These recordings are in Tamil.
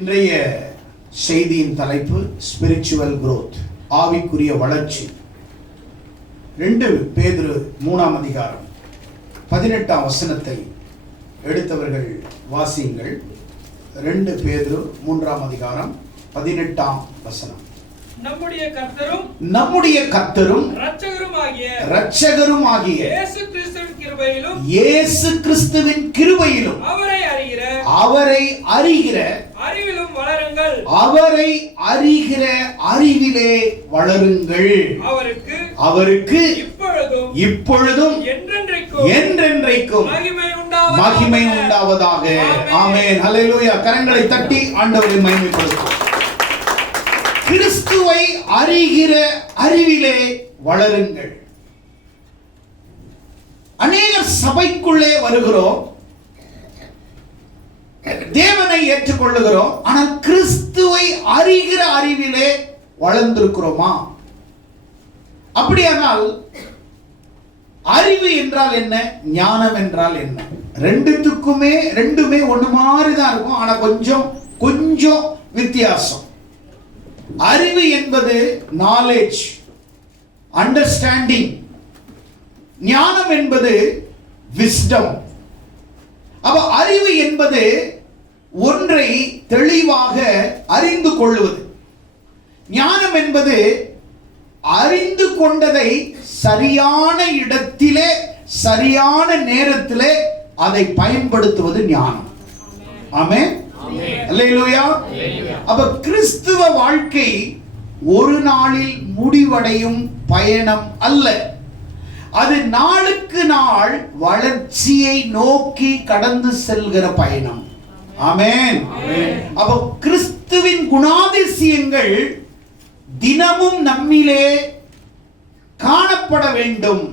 இன்றைய செய்தியின் தலைப்பு ஸ்பிரிச்சுவல் growth, ஆவிக்குரிய வளர்ச்சி. 2 பேதுரு 3ஆம் அதிகாரம் 18ஆம் வசனத்தை எடுத்தவர்கள் வாசியுங்கள். 2 பேதுரு 3ஆம் அதிகாரம் 18ஆம் வசனம். நம்முடைய கர்த்தரும் இரட்சகருமாகிய இயேசு கிறிஸ்துவின் கிருபையிலும் அவரை அறிகிற அறிவிலே வளருங்கள். அவருக்கு இப்பொழுதும் என்றென்றைக்கும் மகிமை உண்டாவதாக. ஆமென். ஹல்லேலூயா. கரங்களை தட்டி ஆண்டவரை மகிமைப்படுத்துவோம். கிறிஸ்துவை அறிகிற அறிவிலே வளருங்கள். அநேகர் சபைக்குள்ளே வருகிறோம், தேவனை ஏற்றுக்கொள்ளுகிறோம், ஆனால் கிறிஸ்துவை அறிகிற அறிவிலே வளர்ந்திருக்கிறோமா? அப்படியானால் அறிவு என்றால் என்ன, ஞானம் என்றால் என்ன? ரெண்டுமே ஒண்ணு மாதிரி தான் இருக்கும், ஆனா கொஞ்சம் வித்தியாசம். அறிவு என்பது நாலேஜ், அண்டர்ஸ்டாண்டிங். ஞானம் என்பது விஸ்டம். அப்ப அறிவு என்பது ஒன்றை தெளிவாக அறிந்து கொள்வது. ஞானம் என்பது அறிந்து கொண்டதை சரியான இடத்திலே சரியான நேரத்திலே அதை பயன்படுத்துவது ஞானம். ஆமென். அல்லேலூயா. அப்ப கிறிஸ்துவ வாழ்க்கை ஒரு நாளில் முடிவடையும் பயணம் அல்ல, அது நாளுக்கு நாள் வளர்ச்சியை நோக்கி கடந்து செல்கிற பயணம். ஆமென். அப்ப கிறிஸ்துவின் குணாதிசயங்கள் தினமும் நம்மிலே காணப்பட வேண்டும்.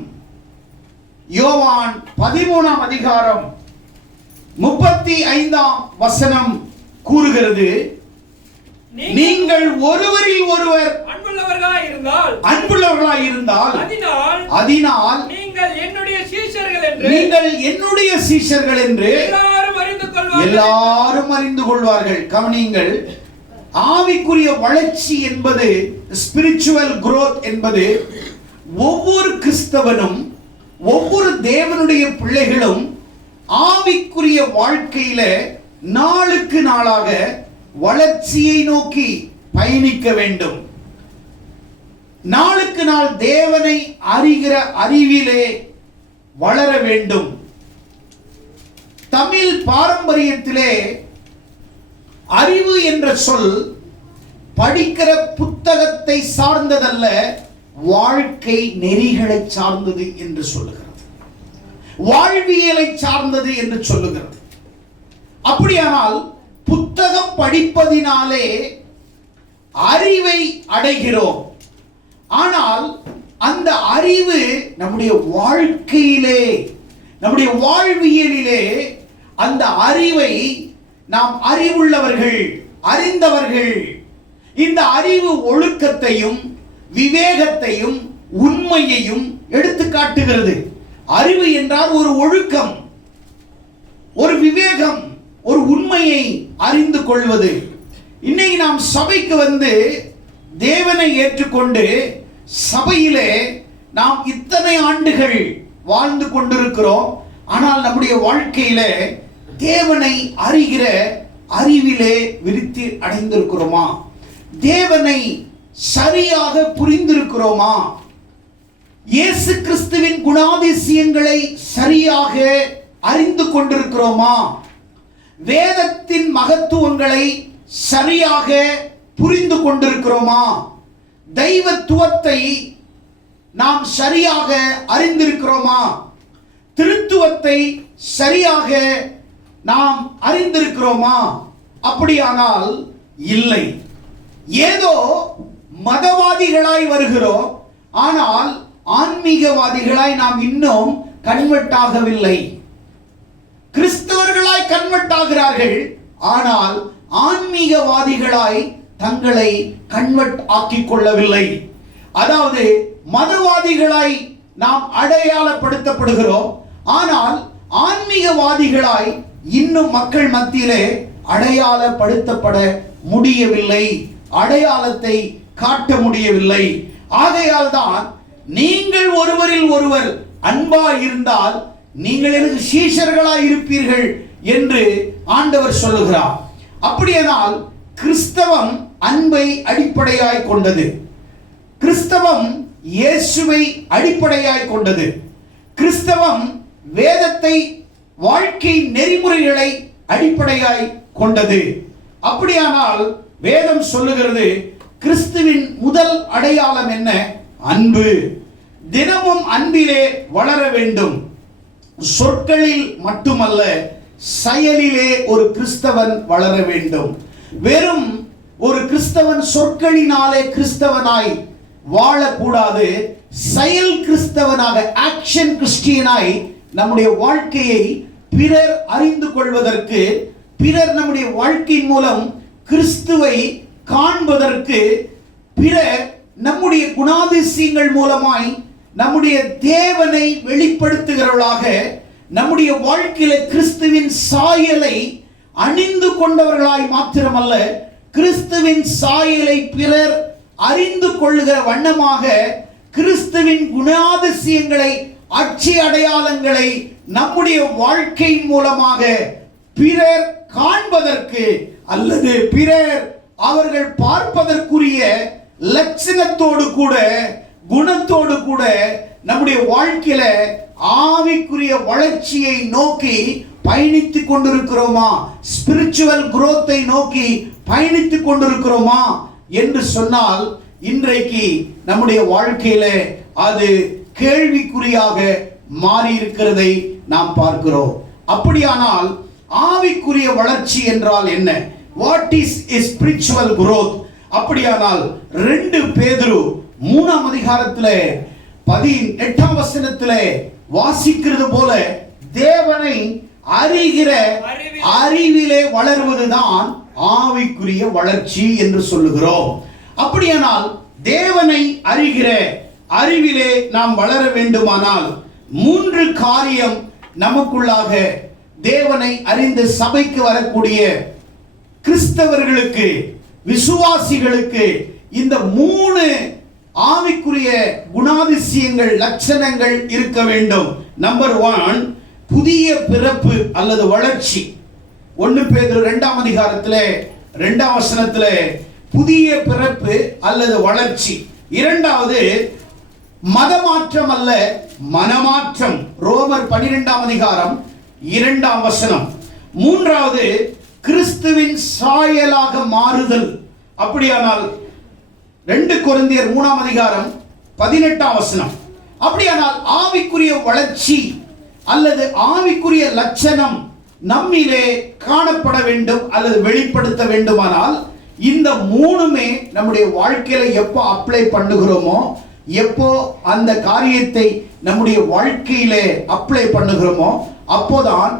யோவான் 13ஆம் அதிகாரம் 35ஆம் வசனம் கூறுகிறது, நீங்கள் ஒருவரில் ஒருவர் அன்புள்ளவர்களாய் இருந்தால் அதனால் நீங்கள் என்னுடைய சீஷர்கள் என்று எல்லாரும் அறிந்து கொள்வார்கள். கவனியுங்கள், ஆவிக்குரிய வளர்ச்சி என்பது, ஸ்பிரிச்சுவல் growth என்பது ஒவ்வொரு கிறிஸ்தவனும் ஒவ்வொரு தேவனுடைய பிள்ளைகளும் ஆவிக்குரிய வாழ்க்கையில நாளுக்கு நாளாக வளர்ச்சியை நோக்கி பயணிக்க வேண்டும். நாளுக்கு நாள் தேவனை அறிகிற அறிவிலே வளர வேண்டும். தமிழ் பாரம்பரியத்திலே அறிவு என்ற சொல் படிக்கிற புத்தகத்தை சார்ந்ததல்ல, வாழ்க்கை நெறிகளை சார்ந்தது என்று சொல்லுகிறது, வாழ்வியலை சார்ந்தது என்று சொல்லுகிறது. அப்படியானால் புத்தகம் படிப்பதினாலே அறிவை அடைகிறோம், ஆனால் அந்த அறிவு நம்முடைய வாழ்க்கையிலே, நம்முடைய வாழ்வியலிலே அந்த அறிவை நாம் அறிவுள்ளவர்கள், அறிந்தவர்கள், இந்த அறிவு ஒழுக்கத்தையும் விவேகத்தையும் உண்மையையும் எடுத்து காட்டுகிறது. அறிவு என்றால் ஒரு ஒழுக்கம், ஒரு விவேகம், ஒரு உண்மையை அறிந்து கொள்வது. இன்னைக்கு நாம் சபைக்கு வந்து தேவனை ஏற்றுக்கொண்டு சபையிலே நாம் இத்தனை ஆண்டுகள் வாழ்ந்து கொண்டிருக்கிறோம், ஆனால் நம்முடைய வாழ்க்கையில தேவனை அறிகிற அறிவிலே விருத்தி அடைந்திருக்கிறோமா? தேவனை சரியாக புரிந்திருக்கிறோமா? இயேசு கிறிஸ்துவின் குணாதிசயங்களை சரியாக அறிந்து கொண்டிருக்கிறோமா? வேதத்தின் மகத்துவங்களை சரியாக புரிந்து கொண்டிருக்கிறோமா? தெய்வத்துவத்தை நாம் சரியாக அறிந்திருக்கிறோமா? திருத்துவத்தை சரியாக நாம் அறிந்திருக்கிறோமா? அப்படியானால் இல்லை. ஏதோ மதவாதிகளாய் வருகிறோம், ஆனால் ஆன்மீகவாதிகளாய் நாம் இன்னும் கன்வெர்ட் ஆகவில்லை. கிறிஸ்தவர்களாய் கன்வெர்ட் ஆகிறார்கள், ஆனால் ஆன்மீகவாதிகளாய் தங்களை கன்வெர்ட் ஆக்கிக் கொள்ளவில்லை. அதாவது மதவாதிகளாய் நாம் அடையாளப்படுத்தப்படுகிறோம், ஆனால் ஆன்மீகவாதிகளாய் இன்னும் மக்கள் மத்தியிலே அடையாளப்படுத்தப்பட முடியவில்லை, அடையாளத்தை காட்ட முடியவில்லை. ஆகையால் தான் நீங்கள் ஒருவரில் ஒருவர் அன்பாய் இருந்தால் நீங்கள் எனக்கு சீஷர்களாய் இருப்பீர்கள் என்று ஆண்டவர் சொல்லுகிறார். அப்படியானால் கிறிஸ்தவம் அன்பை அடிப்படையாய் கொண்டது. கிறிஸ்தவம் இயேசுவை அடிப்படையாய் கொண்டது. கிறிஸ்தவம் வேதத்தை, வாழ்க்கை நெறிமுறைகளை அடிப்படையாய் கொண்டது. அப்படியானால் வேதம் சொல்லுகிறது, கிறிஸ்துவின் முதல் அடையாளம் என்ன? அன்பு. தினமும் அன்பிலே வளர வேண்டும். சொற்களில் மட்டுமல்ல, செயலிலே ஒரு கிறிஸ்தவன் வளர வேண்டும். வெறும் ஒரு கிறிஸ்தவன் சொற்களினாலே கிறிஸ்தவனாய் வாழக்கூடாது. செயல் கிறிஸ்தவனாக, ஆக்ஷன் கிறிஸ்டியனாய் நம்முடைய வாழ்க்கையை பிறர் அறிந்து கொள்வதற்கு, பிறர் நம்முடைய வாழ்க்கையின் மூலம் கிறிஸ்துவை காண்பதற்கு, பிறர் நம்முடைய குணாதிசயங்கள் மூலமாய் நம்முடைய தேவனை வெளிப்படுத்துகிறவர்களாக, நம்முடைய வாழ்க்கையில கிறிஸ்துவின் சாயலை அணிந்து கொண்டவர்களாய் மாத்திரமல்ல, கிறிஸ்துவின் சாயலை பிறர் அறிந்து கொள்ளுகிற வண்ணமாக கிறிஸ்துவின் குணாதிசயங்களை, அட்சி அடையாளங்களை நம்முடைய வாழ்க்கையின் மூலமாக பிறர் காண்பதற்கு அல்லது பிறர் அவர்கள் பார்ப்பதற்குரிய லட்சணத்தோடு கூட, குணத்தோடு கூட நம்முடைய வாழ்க்கையில ஆவிக்குரிய வளர்ச்சியை நோக்கி பயணித்துக் கொண்டிருக்கிறோமா, ஸ்பிரிச்சுவல் குரோத்தை நோக்கி பயணித்துக் கொண்டிருக்கிறோமா என்று சொன்னால், இன்றைக்கு நம்முடைய வாழ்க்கையில அது கேள்விக்குறியாக மாறி இருக்கிறதை நாம் பார்க்கிறோம். அப்படியானால் ஆவிக்குரிய வளர்ச்சி என்றால் என்ன? What is spiritual growth? அப்படியானால் 2 பேதுரு 3ஆம் அதிகாரத்திலே 18ஆம் வசனத்திலே வாசிக்கிறது போல, தேவனை அறிகிற அறிவிலே வளருவதுதான் ஆவிக்குரிய வளர்ச்சி என்று சொல்லுகிறோம். அப்படியானால் தேவனை அறிகிற அறிவிலே நாம் வளர வேண்டுமானால் 3 காரியம் நமக்குள்ளாக, தேவனை அறிந்து சபைக்கு வரக்கூடிய கிறிஸ்தவர்களுக்கு, விசுவாசிகளுக்கு இந்த 3 ஆவிக்குரிய குணாதிசயங்கள், லட்சணங்கள் இருக்க வேண்டும். நம்பர் 1, புதிய பிறப்பு அல்லது வளர்ச்சி. 1 பேதுரு 2ஆம் அதிகாரத்திலே 2ஆம் வசனத்திலே புதிய பிறப்பு அல்லது வளர்ச்சி. 2வது மதமாற்றம் அல்ல, மனமாற்றம். ரோமர் 12ஆம் அதிகாரம் 2ஆம் வசனம். 3வது கிறிஸ்துவின் சாயலாக மாறுதல். அப்படியானால் 2 கொரிந்தியர் 3ஆம் அதிகாரம் 18ஆம் வசனம். அப்படியானால் ஆவிக்குரிய வளர்ச்சி அல்லது ஆவிக்குரிய லட்சணம் நம்மிலே காணப்பட வேண்டும் அல்லது வெளிப்படுத்த வேண்டுமானால், இந்த 3மே நம்முடைய வாழ்க்கையில எப்போ அப்ளை பண்ணுகிறோமோ, எப்போ அந்த காரியத்தை நம்முடைய வாழ்க்கையிலே அப்ளை பண்ணுகிறோமோ, அப்போதான்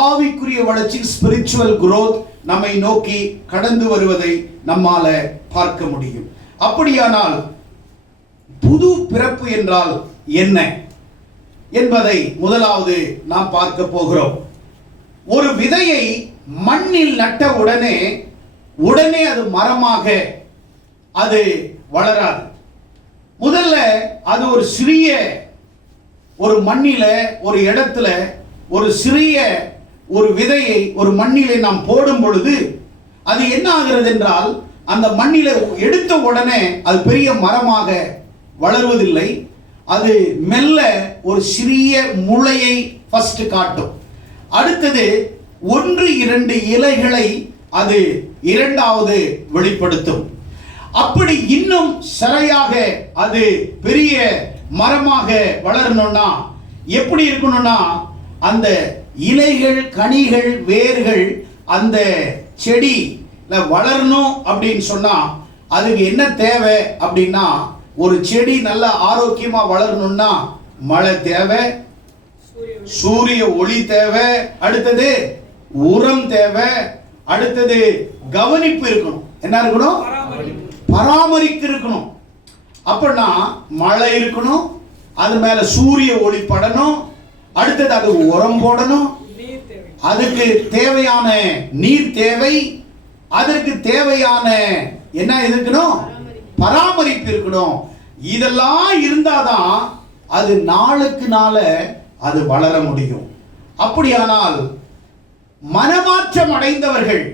ஆவிக்குரிய வளர்ச்சி, ஸ்பிரிச்சுவல் growth நம்மை நோக்கி கடந்து வருவதை நம்மால பார்க்க முடியும். அப்படியானால் புது பிறப்பு என்றால் என்ன என்பதை முதலாவது நாம் பார்க்க போகிறோம். ஒரு விதையை மண்ணில் நட்ட உடனே அது மரமாக அது வளராது. முதல்ல அது ஒரு சிறிய ஒரு மண்ணில, ஒரு இடத்துல ஒரு சிறிய ஒரு விதையை ஒரு மண்ணிலே நாம் போடும் பொழுது அது என்ன ஆகிறது என்றால், அந்த மண்ணில எடுத்த உடனே அது பெரிய மரமாக வளருவதில்லை. அது மெல்ல ஒரு சிறிய முளையை ஃபர்ஸ்ட் காட்டும். அடுத்தது 1-2 இலைகளை அது இரண்டாவது வெளிப்படுத்தும். அப்படி இன்னும் சரியாக அது பெரிய மரமாக வளரணும்னா எப்படி இருக்கணும்னா, அந்த இலைகள், கனிகள், வேர்கள் அந்த செடி வளரணும் அப்படின்னு சொன்னா அதுக்கு என்ன தேவை அப்படின்னா, ஒரு செடி நல்ல ஆரோக்கியமா வளரணும்னா மழை தேவை, சூரிய ஒளி தேவை, அடுத்தது உரம் தேவை, அடுத்தது கவனிப்பு இருக்கணும். என்ன இருக்கணும்? பராமரிப்பு இருக்கணும். அப்படின்னா மழை இருக்கணும், அது மேல சூரிய ஒளி படணும், அடுத்தது அது உரம் போடணும், அதுக்கு தேவையான நீர் தேவை, அதற்கு தேவையான என்ன இருக்கணும், பராமரிப்பு இருக்கணும். இதெல்லாம் இருந்தாதான் அது நாளுக்கு நாள அது வளர முடியும். அப்படியானால் மனமாற்றம் அடைந்தவர்கள்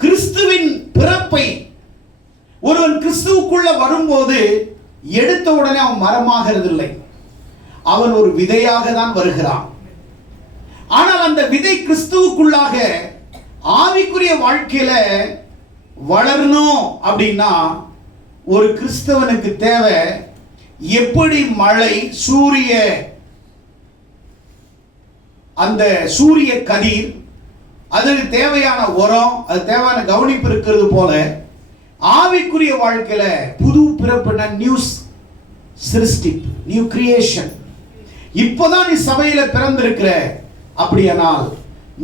கிறிஸ்துவின் பிறப்பை, ஒருவன் கிறிஸ்துவுக்குள்ள வரும்போது எடுத்த உடனே அவன் மரமாகிறதில்லை, அவன் ஒரு விதையாக தான் வருகிறான். ஆனால் அந்த விதை கிறிஸ்துவுக்குள்ளாக ஆவிக்குரிய வாழ்க்கையில வளரணும் அப்படின்னா ஒரு கிறிஸ்தவனுக்கு தேவை, எப்படி மழை, அந்த சூரிய கதிர், அதுக்கு தேவையான உரம், அது தேவையான கவனிப்பு இருக்கிறது போல ஆவிக்குரிய வாழ்க்கையில புது பிறப்புனா நியூ சிருஷ்டிப்பு, நியூ கிரியேஷன். இப்போதான் நீ சபையில பிறந்திருக்கிற, அப்படியானால்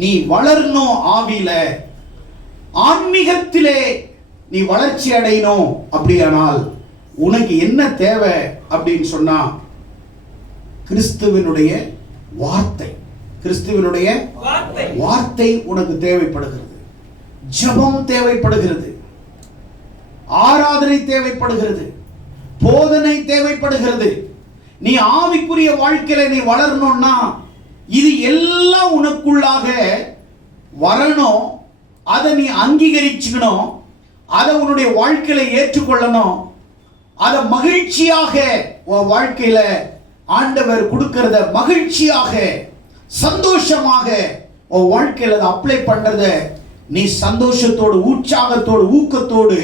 நீ வளரணும், ஆவியில ஆன்மீகத்திலே நீ வளர்ச்சி அடையணும். அப்படியானால் உனக்கு என்ன தேவை அப்படின்னு சொன்னா கிறிஸ்துவினுடைய வார்த்தை, கிறிஸ்துவினுடைய வார்த்தை உனக்கு தேவைப்படுகிறது, ஜெபம் தேவைப்படுகிறது, ஆராதனை தேவைப்படுகிறது, போதனை தேவைப்படுகிறது. நீ ஆவிக்குரிய வாழ்க்கையில நீ வளரணும்னா இது எல்லாம் உனக்குள்ளாக வரணும். அதை நீ அங்கீகரிச்சுக்கணும், அதை உன்னுடைய வாழ்க்கையில ஏற்றுக்கொள்ளணும். அதை மகிழ்ச்சியாக உன் வாழ்க்கையில ஆண்டவர் கொடுக்கிறத மகிழ்ச்சியாக சந்தோஷமாக உன் வாழ்க்கையில அதை அப்ளை பண்றத நீ சந்தோஷத்தோடு, உற்சாகத்தோடு, ஊக்கத்தோடு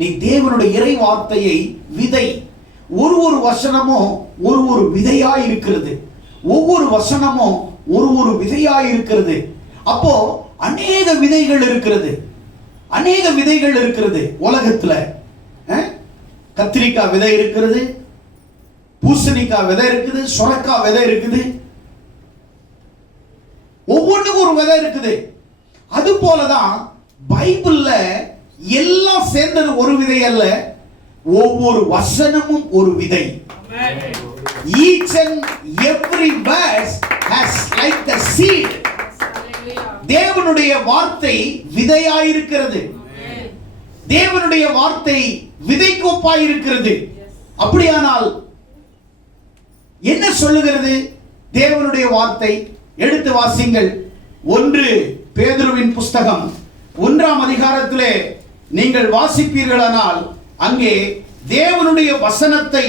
நீ தேவனுடைய இறை வார்த்தையை விதை. ஒரு வசனமும் ஒரு விதையாய் இருக்கிறது, ஒவ்வொரு வசனமும் ஒரு விதையாய் இருக்கிறது. அப்போ அநேக விதைகள் இருக்கிறது, அநேக விதைகள் இருக்கிறது உலகத்துல. கத்திரிக்காய் விதை இருக்கிறது, பூசணிக்காய் விதை இருக்குது, சுரக்காய் விதை இருக்குது, ஒவ்வொன்றுக்கும் ஒரு விதை இருக்குது. அது போலதான் பைபிள்ல எல்லாம் சேர்ந்தது ஒரு விதை அல்ல, ஒவ்வொரு வசனமும் ஒரு விதை. Each and every verse has like a seed. தேவனுடைய வார்த்தை விதையாயிருக்கிறது, தேவனுடைய வார்த்தை விதைக்கோப்பாயிருக்கிறது. அப்படியானால் என்ன சொல்லுகிறது தேவனுடைய வார்த்தை? எடுத்து வாசிங்கள். 1 பேதுருவின் புஸ்தகம் 1ஆம் அதிகாரத்திலே நீங்கள் வாசிப்பீர்களானால் அங்கே தேவனுடைய வசனத்தை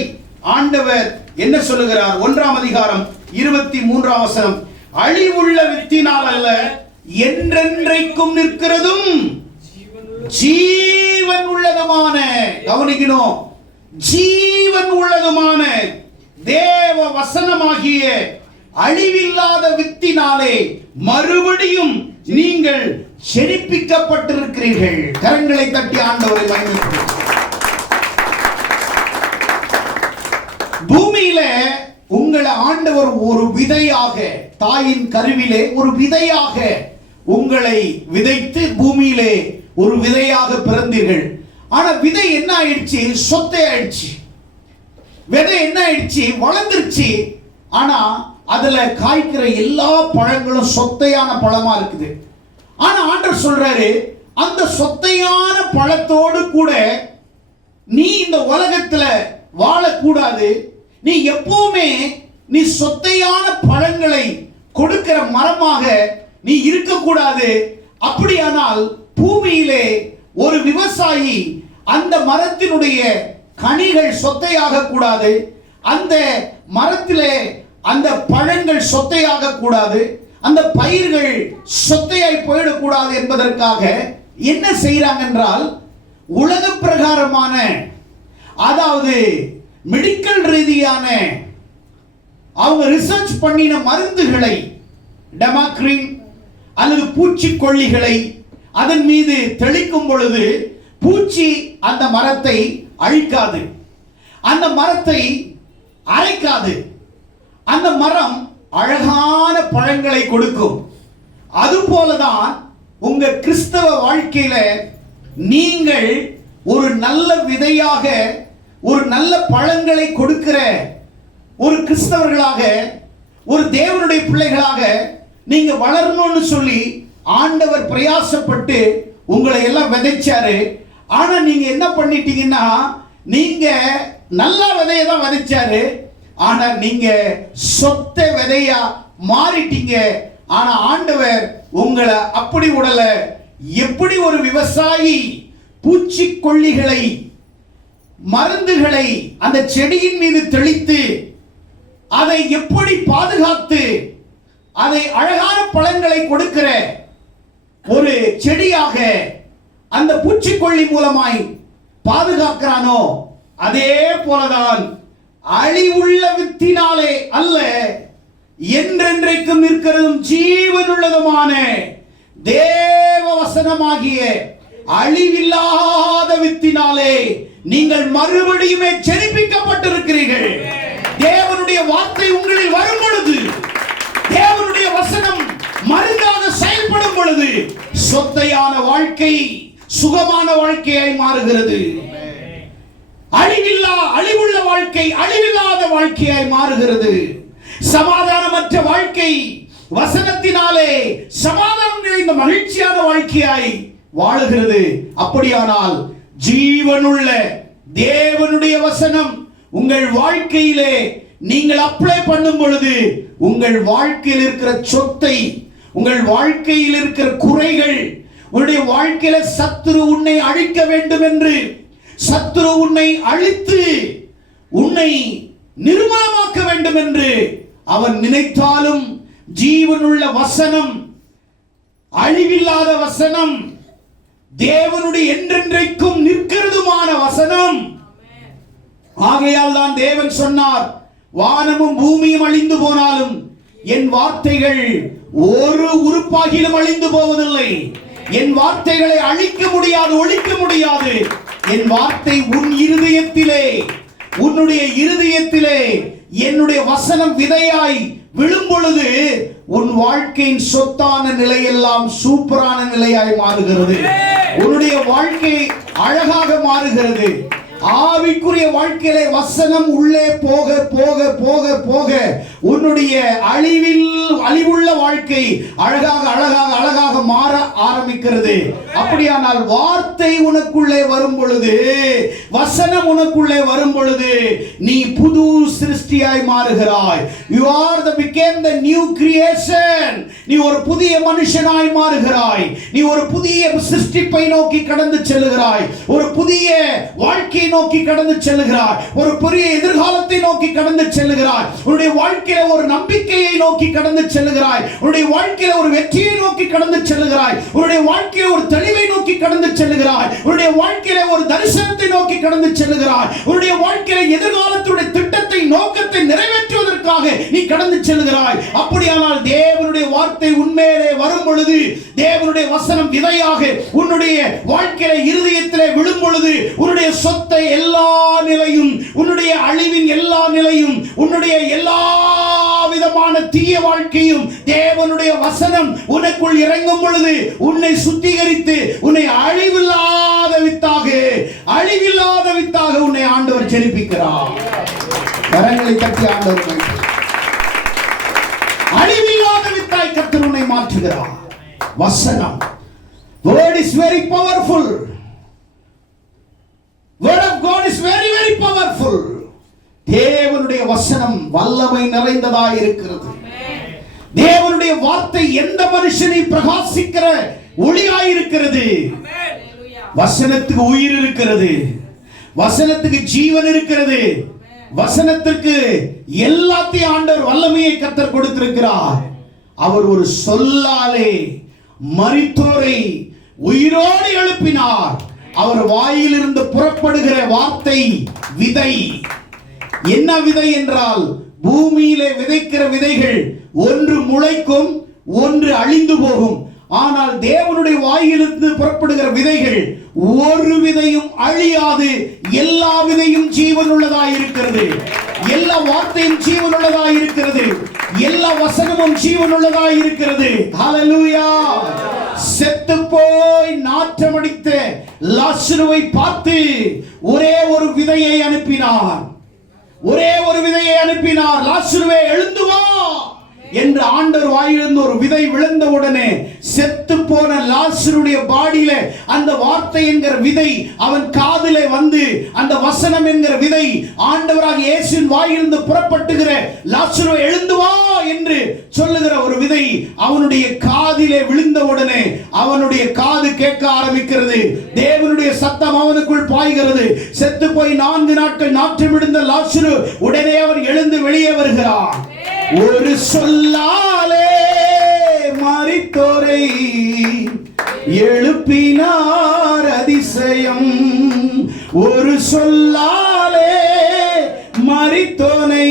ஆண்டவர் என்ன சொல்லுகிறார்? 1ஆம் அதிகாரம் 23ஆம் வசனம், அழிவுள்ள வித்தினால் அல்ல, என்றென்றைக்கும் நிற்கிறதும் ஜீவன் உள்ளதுமான, கவனிக்கணும், ஜீவன் உள்ளதுமான தேவ வசனமாகிய அழிவில்லாத வித்தினாலே மறுபடியும் நீங்கள் செழிப்பிக்கப்பட்டிருக்கிறீர்கள். கரங்களை தட்டி ஆண்டவரை மகிமைப்படுத்துங்கள். பூமியில உங்களை ஆண்டவர் ஒரு விதையாக, தாயின் கருவிலே ஒரு விதையாக உங்களை விதைத்து பூமியிலே ஒரு விதையாக பிறந்தீர்கள். ஆனா விதை என்ன ஆயிடுச்சு? சொத்தை ஆயிடுச்சு. விதை என்ன ஆயிடுச்சு? வளர்ந்துருச்சு. ஆனா அதுல காய்க்கிற எல்லா பழங்களும் சொத்தையான பழமா இருக்குது. ஆனா ஆண்டவர் சொல்றாரு, அந்த சொத்தையான பழத்தோடு கூட நீ இந்த உலகத்துல வாழக்கூடாது. நீ எப்பவுமே நீ சொத்தையான பழங்களை கொடுக்கிற மரமாக நீ இருக்கக்கூடாது. அப்படியானால் பூமியிலே ஒரு விவசாயி அந்த மரத்தினுடைய கனிகள் சொத்தையாக கூடாது, அந்த மரத்திலே அந்த பழங்கள் சொத்தையாக கூடாது, அந்த பயிர்கள் சொத்தையாய் போயிடக்கூடாது என்பதற்காக என்ன செய்யறாங்க என்றால், உலக பிரகாரமான, அதாவது மெடிக்கல் ரீதியான அவங்க ரிசர்ச் பண்ணின மருந்துகளை, டெமாக்ரின் அல்லது பூச்சிக்கொல்லிகளை அதன் மீது தெளிக்கும் பொழுது பூச்சி அந்த மரத்தை அழிக்காது, அந்த மரத்தை அரைக்காது, அந்த மரம் அழகான பழங்களை கொடுக்கும். அதுபோலதான் உங்க கிறிஸ்தவ வாழ்க்கையில நீங்கள் ஒரு நல்ல விதையாக, ஒரு நல்ல பழங்களை கொடுக்கிற ஒரு கிறிஸ்தவர்களாக, ஒரு தேவனுடைய பிள்ளைகளாக நீங்க வளரணும்னு சொல்லி ஆண்டவர் பிரயாசப்பட்டு உங்களை எல்லாம் விதைச்சாரு. ஆனா நீங்க என்ன பண்ணிட்டீங்கன்னா, நீங்க நல்ல விதையை தான் விதைச்சாரு, ஆனா நீங்க சொத்த விதையா மாறிட்டீங்க. ஆனா ஆண்டவர் உங்களை அப்படி விடல. எப்படி ஒரு விவசாயி பூச்சிக்கொல்லிகளை மருந்துகளை அந்த செடியின் மீது தெளித்து அதை எப்படி பாதுகாத்து அதை அழகான பழங்களை கொடுக்கிற ஒரு செடியாக அந்த பூச்சிக்கொல்லி மூலமாய் பாதுகாக்கிறானோ, அதே போலதான் அழிவுள்ள வித்தினாலே அல்ல, என்றென்றைக்கும் நிற்கிறதும் ஜீவனுள்ளதுமான தேவ வசனமாகிய அழிவில்லாத வித்தினாலே நீங்கள் மறுபடியுமே செழிப்பிக்கப்பட்டிருக்கிறீர்கள். தேவனுடைய வார்த்தை உங்களில் வரும் பொழுது, தேவனுடைய வசனம் மருந்தாக செயல்படும் பொழுது, சொத்தையான வாழ்க்கை சுகமான வாழ்க்கையாய் மாறுகிறது. அழிவுள்ள வாழ்க்கை அழிவில்லாத வாழ்க்கையாய் மாறுகிறது. சமாதானமற்ற வாழ்க்கை வசனத்தினாலே சமாதானம் நிறைந்த மகிழ்ச்சியான வாழ்க்கையாய் வாழுகிறது. அப்படியானால் ஜீவனுள்ள தேவனுடைய வசனம் உங்கள் வாழ்க்கையிலே நீங்கள் அப்ளை பண்ணும் பொழுது, உங்கள் வாழ்க்கையில் இருக்கிற சொத்தை, உங்கள் வாழ்க்கையில் இருக்கிற குறைகள், உன்னுடைய வாழ்க்கையில சத்துரு உன்னை அழிக்க வேண்டும் என்று, சத்துரு உன்னை அழித்து உன்னை நிர்மூலமாக்க வேண்டும் என்று அவன் நினைத்தாலும், ஜீவனுள்ள வசனம், அழிவில்லாத வசனம், தேவனுடைய என்றென்றைக்கும் நிற்கிறதுமான வசனம். ஆகையால் தான் தேவன் சொன்னார், வானமும் பூமியும் அழிந்து போனாலும் என் வார்த்தைகள் ஒரு உறுப்பாகிலும் அழிந்து போவதில்லை. என் வார்த்தைகளை அழிக்க முடியாது, ஒழிக்க முடியாது. என் வார்த்தை உன் இருதயத்திலே, உன்னுடைய இருதயத்திலே என்னுடைய வசனம் விதையாய் விழும் பொழுது உன் வாழ்க்கையின் சொத்தான நிலையெல்லாம் சூப்பரான நிலையாய் மாறுகிறது. உன்னுடைய வாழ்க்கை அழகாக மாறுகிறது. ஆவிக்குரிய வாழ்க்கையிலே வசனம் உள்ளே போக போக போக போக உன்னுடைய அழிவுள்ள வாழ்க்கை அழகாக அழகாக அழகாக மாற ஆரம்பிக்கிறது. அப்படியானால் வார்த்தை உனக்குள்ளே வரும் பொழுது, வசனம் உனக்குள்ளே வரும் பொழுது நீ புது சிருஷ்டியாய் மாறுகிறாய். You are became the new creation. நீ ஒரு புதிய மனுஷனாய் மாறுகிறாய். நீ ஒரு புதிய சிருஷ்டிப்பை நோக்கி கடந்து செல்லுகிறாய். ஒரு புதிய வாழ்க்கை நோக்கி கடந்து செல்லுகிறாய். ஒரு பெரிய எதிர்காலத்தை நோக்கி கடந்து செல்லுகிறாய். உன்னுடைய வாழ்க்கையில ஒரு நம்பிக்கையை நோக்கி கடந்து செல்லுகிறாய். உன்னுடைய வாழ்க்கையில ஒரு வெற்றியை நோக்கி கடந்து செல்லுகிறாய். உன்னுடைய வாழ்க்கையில ஒரு தெளிவை நோக்கி கடந்து செல்லுகிறாய். உன்னுடைய வாழ்க்கையில ஒரு தரிசனத்தை நோக்கி கடந்து செல்லுகிறாய். உன்னுடைய வாழ்க்கையில எதிர்காலத்துடைய திட்டத்தை, நோக்கத்தை நிறைவேற்றுவதற்காக நீ கடந்து செல்லுகிறாய். அப்படியானால் தேவனுடைய வார்த்தை உண்மையிலே வரும் பொழுது, தேவனுடைய வசனம் விதையாக உன்னுடைய வாழ்க்கையில இருதயத்திலே விழும் பொழுது, உன்னுடைய சொத்தை எல்லா நிலையும், உன்னுடைய அழிவின் எல்லா நிலையும், உன்னுடைய எல்லா விதமான தீய வாழ்க்கையும் தேவனுடைய வசனம் உனக்குள் இறங்கும் பொழுது உன்னை சுத்திகரித்து உன்னை அழிவில்லாத வித்தாக உன்னை ஆண்டவர் செழிப்பிக்கிறார். கரங்களை தட்டி ஆண்டவர் அழிவில்லாத வித்தாய் கர்த்தர் உன்னை மாற்றுகிறார். வசனம், word is very powerful. Word of God is very very powerful. தேவனுடைய வசனம் வல்லமை நிறைந்ததாய் இருக்கிறது. தேவனுடைய வார்த்தை எந்த மனுஷனை பிரகாசிக்கிற ஒளியாய் இருக்கிறது. வசனத்துக்கு உயிர் இருக்கிறது. வசனத்துக்கு ஜீவன் இருக்கிறது. வசனத்திற்கு எல்லாத்தையும் ஆண்டவர் வல்லமையை கர்த்தர் கொடுத்திருக்கிறார். அவர் ஒரு சொல்லாலே மரித்தோரை உயிரோடு எழுப்பினார். அவர் வாயிலிருந்து புறப்படுகிற வார்த்தை விதை. என்ன விதை என்றால், பூமியிலே விதைக்கிற விதைகள் ஒன்று முளைக்கும், ஒன்று அழிந்து போகும். ஆனால் தேவனுடைய வாயிலிருந்து புறப்படுகிற விதைகள் ஒரு விதையும் அழியாது. எல்லா விதையும் ஜீவனுள்ளதாய் இருக்கிறது. எல்லா வார்த்தையும் ஜீவனுள்ளதாய் இருக்கிறது. எல்லா வசனமும் ஜீவனுள்ளதாய் இருக்கிறது. ஹல்லேலூயா. செத்து போய் நாற்றமடித்த லாசருவை பார்த்து ஒரே ஒரு விதையை அனுப்பினார். லாசருவே எழுந்து வா என்று ஆண்டவர் வாயிலிருந்து ஒரு விதை விழுந்த உடனே செத்து போன லாசருடைய பாடியில அந்த வார்த்தை என்கிற விதை அவன் காதிலே வந்து அந்த வசனம் என்கிற விதை ஆண்டவராக இயேசுவின் வாயிலிருந்து புறப்பட்டுகிற லாசரு எழுந்து வா என்று சொல்லுகிற ஒரு விதை அவனுடைய காதிலே விழுந்த உடனே அவனுடைய காது கேட்க ஆரம்பிக்கிறது. தேவனுடைய சத்தம் அவனுக்குள் பாய்கிறது. செத்து போய் 4 நாட்கள் நாற்றமிடுந்த லாசரு உடனே அவன் எழுந்து வெளியே வருகிறான். ஒரு சொல்லாலே மரித்தோரை எழுப்பினார் அதிசயம். ஒரு சொல்லாலே மரித்தோனை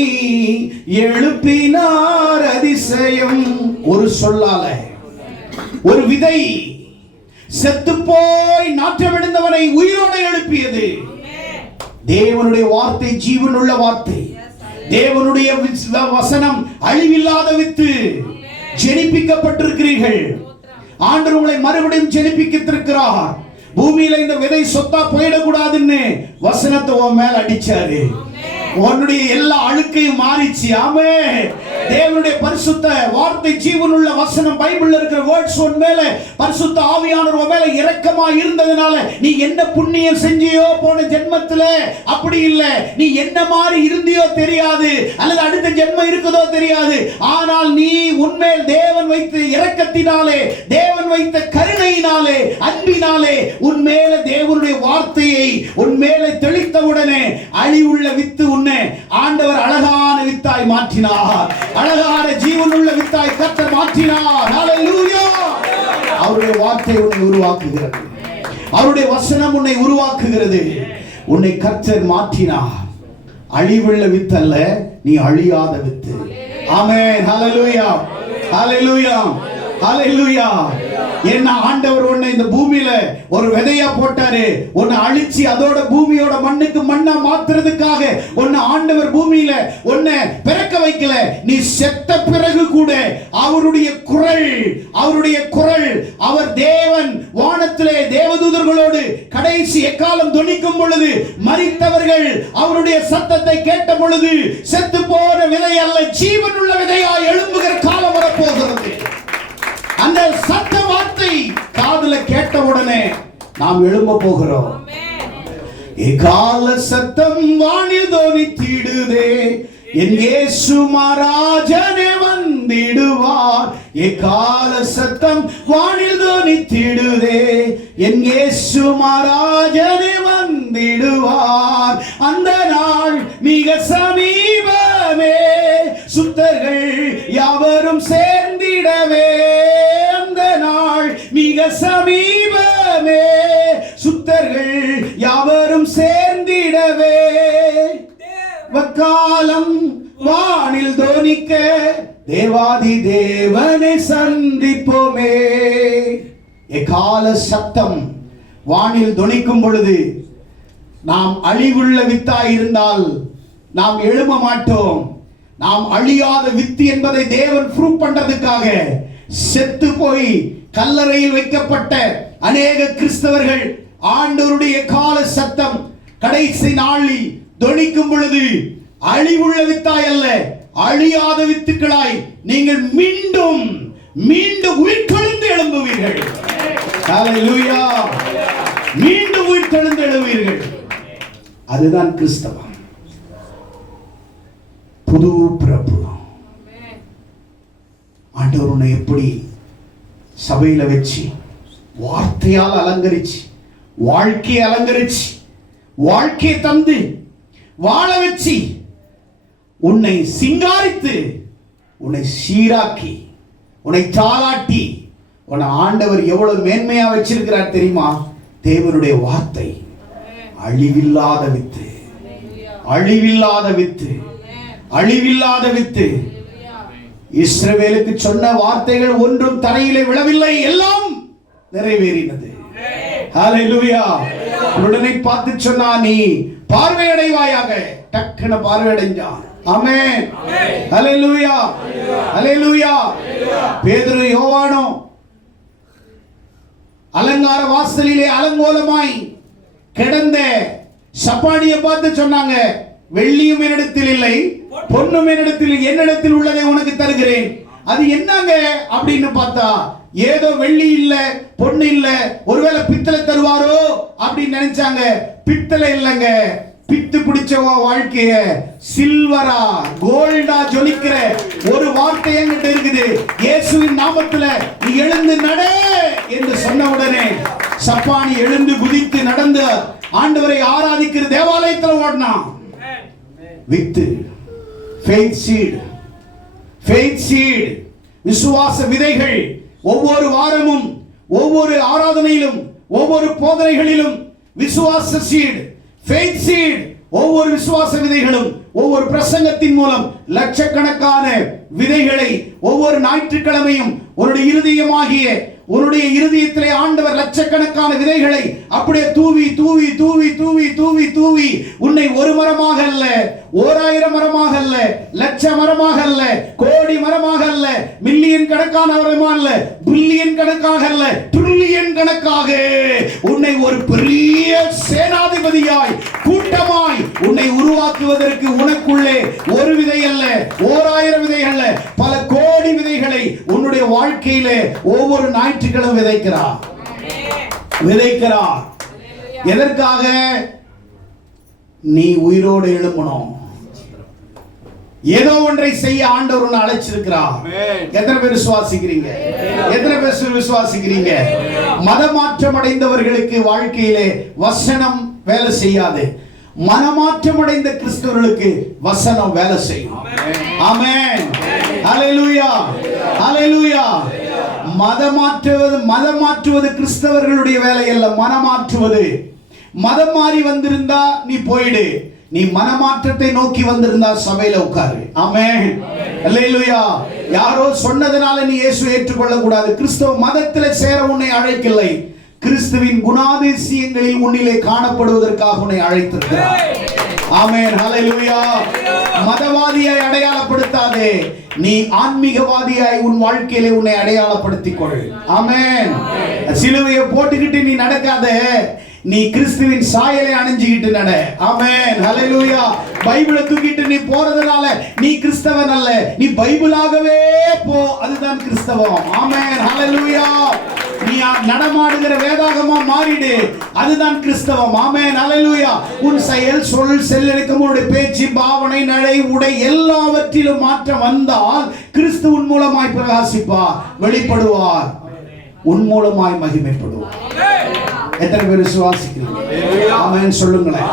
எழுப்பினார் அதிசயம். ஒரு சொல்லாலே, ஒரு விதை செத்து போய் நாற்றமிடுந்தவனை உயிரோடு எழுப்பியது. தேவனுடைய வார்த்தை ஜீவனுள்ள வார்த்தை. தேவனுடைய வசனம் அழிவில்லாத வித்து. ஜெனிப்பிக்கப்பட்டிருக்கிறீர்கள். ஆண்டவர் உங்களை மறுபடியும் ஜெனிப்பித்திருக்கிறார். பூமியில இந்த விதை சொத்தா போயிடக்கூடாதுன்னு வசனத்தை உன் மேல அடிச்சாரு. உன்னுடைய எல்லா அழுக்கையும் மாறிச்சு. ஆமென். தேவனுடைய பரிசுத்த வார்த்தை ஜீவனுள்ள வசனம் பைபிள்ல இருக்கிற வேர்ட்ஸ் உன் மேல பரிசுத்த ஆவியானவர் உன் மேல இரக்கமா இருந்ததனால நீ என்ன புண்ணியம் செஞ்சியோ போன ஜென்மத்துல அப்படி இல்ல, நீ என்ன மாதிரி இருந்தியோ தெரியாது, அல்லது அடுத்த ஜென்மம் இருக்குதோ தெரியாது, ஆனால் நீ உன்மேல் தேவன் வைத்த இரக்கத்தினாலே, தேவன் வைத்த கருணையினாலே, அன்பினாலே உன்மேல தேவனுடைய வார்த்தையை உன்மேல தெளித்தவுடனே அழிவுள்ள வித்து உன்னை ஆண்டவர் அழகான வித்தாய் மாற்றினார். அழகான ஜீவனுள்ள வித்தாய் கர்த்தர் மாற்றினார். ஹல்லேலூயா. அவருடைய வார்த்தை உன்னை உருவாக்குகிறது. அவருடைய வசனம் உன்னை உருவாக்குகிறது. உன்னை கர்த்தர் மாற்றினார். அழிவுள்ள வித்து அல்ல, நீ அழியாத வித்து. ஆமென். ஹல்லேலூயா. ஹல்லேலூயா. ஹல்லேலூயா. என்ன ஆண்டவர் உன்னை இந்த பூமியில ஒரு விதையா போட்டாரு. உன்னை அழிச்சு அதோட பூமியோட மண்ணுக்கு மண்ணா மாத்துறதுக்காக உன்னை ஆண்டவர் பூமியில உன்னை பிறக்க வைக்கல. நீ செத்த பிறகு கூட அவருடைய குரல் அவர் தேவன் வானத்திலே தேவதூதர்களோடு கடைசி எக்காலம் தொனிக்கும் பொழுது மரித்தவர்கள் அவருடைய சத்தத்தை கேட்ட பொழுது செத்து போன விதை அல்ல, ஜீவனுள்ள விதையா எழும்புகிற காலம் வரப்போகிறது. அந்த சத்த வார்த்தை காதுல கேட்டவுடனே நாம் எழும்ப போகிறோம். எக்கால சத்தம் வானில் தொனித்திடுதே, என் இயேசு மகாராஜனே வந்திடுவார். எக்கால சத்தம் வானில் தொனித்திடுதே, என் இயேசு மகாராஜனே வந்திடுவார். அந்த நாள் மிக சமீபமே, சுத்தர்கள் யாவரும் சேர்ந்திடவே. அந்த நாள் மிக சமீபமே, சுத்தர்கள் யாவரும் சேர்ந்திடவே. வக்காலம் வானில் தொனிக்க தேவாதி தேவனை சந்திப்போமே. எக்கால சத்தம் வானில் தொனிக்கும் பொழுது நாம் அழிவுள்ள வித்தாய் இருந்தால் நாம் எழும்ப மாட்டோம். நாம் அழியாத வித்து என்பதை தேவன் ப்ரூவ் பண்றதுக்காக செத்து போய் கல்லறையில் வைக்கப்பட்ட அநேக கிறிஸ்தவர்கள் ஆண்டவருடைய கால சத்தம் கடைசி நாளில் தொனிக்கும் பொழுது அழிவுள்ள வித்தாய் அல்ல, அழியாத வித்துக்களாய் நீங்கள் மீண்டும் மீண்டும் உயிர்த்தெழுந்து எழும்புவீர்கள். ஹல்லேலூயா. மீண்டும் உயிர்த்தெழுந்து எழும்புவீர்கள். அதுதான் கிறிஸ்தவம். புது பிறப்பு. ஆண்டவர் உன்னை எப்படி சபையில வச்சு வார்த்தையால் அலங்கரிச்சு, வாழ்க்கையை அலங்கரிச்சு, வாழ்க்கையை தந்து வாழ வச்சு, உன்னை சிங்காரித்து, உன்னை சீராக்கி, உன்னை தாளாட்டி, உன்னை ஆண்டவர் எவ்வளவு மேன்மையா வச்சிருக்கிறார் தெரியுமா? தேவனுடைய வார்த்தை அழிவில்லாத வித்து, அழிவில்லாத வித்து, அழிவில்லாத வித்து. இஸ்ரவேலுக்கு சொன்ன வார்த்தைகள் ஒன்றும் தரையிலே விழவில்லை, எல்லாம் நிறைவேறினது. ஹல்லேலூயா. உடனே பார்த்து சொன்னா, நீ பார்வையடைவாயாக. டக்குன பார்வையடைஞ்சான். ஆமென். ஹல்லேலூயா. ஹல்லேலூயா. பேதுரு யோவானோ அலங்கார வாசலிலே அலங்கோலமாய் கிடந்த சப்பானியை பார்த்து சொன்னாங்க, வெள்ளியும் என்னிடத்தில் இல்லை, பொன்னும் என்னிடத்தில், என்னிடத்தில் உள்ளதை உனக்கு தருகிறேன். அது என்னங்க அப்படின்னு பார்த்தா ஏதோ வெள்ளி இல்ல பொண்ணு இல்ல ஒருவேளை பித்தளை தருவாரோ அப்படின்னு நினைச்சாங்க. பித்தளை இல்லைங்க, பித்து பிடிச்சவ வாழ்க்கைய சில்வரா கோல்டா ஜொலிக்கிற ஒரு வார்த்தை என்கிட்ட இருக்குது. இயேசுவின் நாமத்துல நீ எழுந்து நட என்று சொன்ன உடனே சப்பானி எழுந்து குதித்து நடந்து ஆண்டவரை ஆராதிக்கிற தேவாலயத்தில் ஓடினான். வித்து faith seed விசுவாச விதைகள் ஒவ்வொரு வாரமும் ஒவ்வொரு ஆராதனையிலும் ஒவ்வொரு போதனைகளிலும் விசுவாச சீட் faith seed ஒவ்வொரு விசுவாச விதைகளும் ஒவ்வொரு பிரசங்கத்தின் மூலம் லட்சக்கணக்கான விதைகளை ஒவ்வொரு ஞாயிற்றுக்கிழமையும் உன்னுடைய இருதயமாகிய உன்னுடைய இருதயத்திலே ஆண்டவர் லட்சக்கணக்கான விதைகளை அப்படியே தூவி தூவி தூவி தூவி தூவி தூவி உன்னை ஒரு மரமாக அல்ல, 1000 மரமாக அல்ல, லட்ச மரமாக அல்ல, கோடி மரமாக அல்ல, மில்லியன் கணக்கான மரமாக அல்ல, பில்லியன் கணக்காக அல்ல, ட்ரில்லியன் கணக்காக உன்னை ஒரு பெரிய சேனாதிபதியாய் கூட்டமாய் உன்னை உருவாக்குவதற்கு உனக்குள்ளே ஒரு விதை அல்ல, 1000 விதை அல்ல, பல கோடி விதைகளை உன்னுடைய வாழ்க்கையிலே ஒவ்வொரு ஞாயிற்றுக்கிழமை விதைக்கிறார். எதற்காக? நீ உயிரோடு எழும்பணும். ஏதோ ஒன்றை செய்ய ஆண்டவர் உன்னை அழைச்சிருக்கிறார். எத்தனை பேர் விசுவாசிக்கிறீங்க? எத்தனை பேர் விசுவாசிக்கிறீங்க? மதமாற்றம் அடைந்தவர்களுக்கு வாழ்க்கையிலே வசனம் வேலை செய்யாது. மனமாற்றம் அடைந்த கிறிஸ்தவர்களுக்கு வசனம் வேலை செய்யும். ஆமென். ஹல்லேலூயா, ஹல்லேலூயா. மதமாற்றுவது கிறிஸ்தவர்களுடைய வேலை அல்ல, மனமாற்றுவது. மதம் மாறி வந்திருந்தா நீ போயிடு, நீ மனமாற்றத்தை நோக்கி வந்திருந்தா சபையில உட்காரு. ஆமென், ஹல்லேலூயா. யாரோ சொன்னதனால நீ இயேசுவை ஏற்றுக்கொள்ள கூடாது. கிறிஸ்தவ மதத்தில் சேர உன்னை அழைக்கவில்லை, கிறிஸ்துவின் குணாதிசயங்களில் உன்னிலே காணப்படுவதற்காக உன்னை அழைத்திருக்கிறார். ஆமென், ஹல்லேலூயா. மதவாதியாய் அடையாளப்படுத்தாதே, நீ ஆன்மீகவாதியாய் உன் வாழ்க்கையிலே உன்னை அடையாளப்படுத்திக் கொள். ஆமென். சிலுவையை போட்டுக்கிட்டு நீ நடக்காத, நீ கிறிஸ்துவின் சாயலை அணிஞ்சிக்கிட்டு நட. ஆமென், ஹல்லேலூயா. பைபிளை தூக்கிட்டு நீ போறதுனால நீ கிறிஸ்தவன் அல்ல, நீ பைபிளாகவே போ, அதுதான் கிறிஸ்தவம். ஆமென், ஹல்லேலூயா. நீ நடமாடுகிற வேதாகமா மாறிடு, அதுதான் கிறிஸ்தவம். ஆமென், ஹல்லேலூயா. உன் செயல், சொல், செல்லடக்கம், உன்னுடைய பேச்சு, பாவனை, நடை, உடை எல்லாவற்றிலும் மாற்றம் வந்தால் கிறிஸ்து உன் மூலமாய் பிரகாசிப்பார், வெளிப்படுவார், உன் மூலமாய் மகிமைப்படுவார். எத்தனை பேர் விசுவாசிக்கிறீங்க? ஆமென் சொல்லுங்களேன்.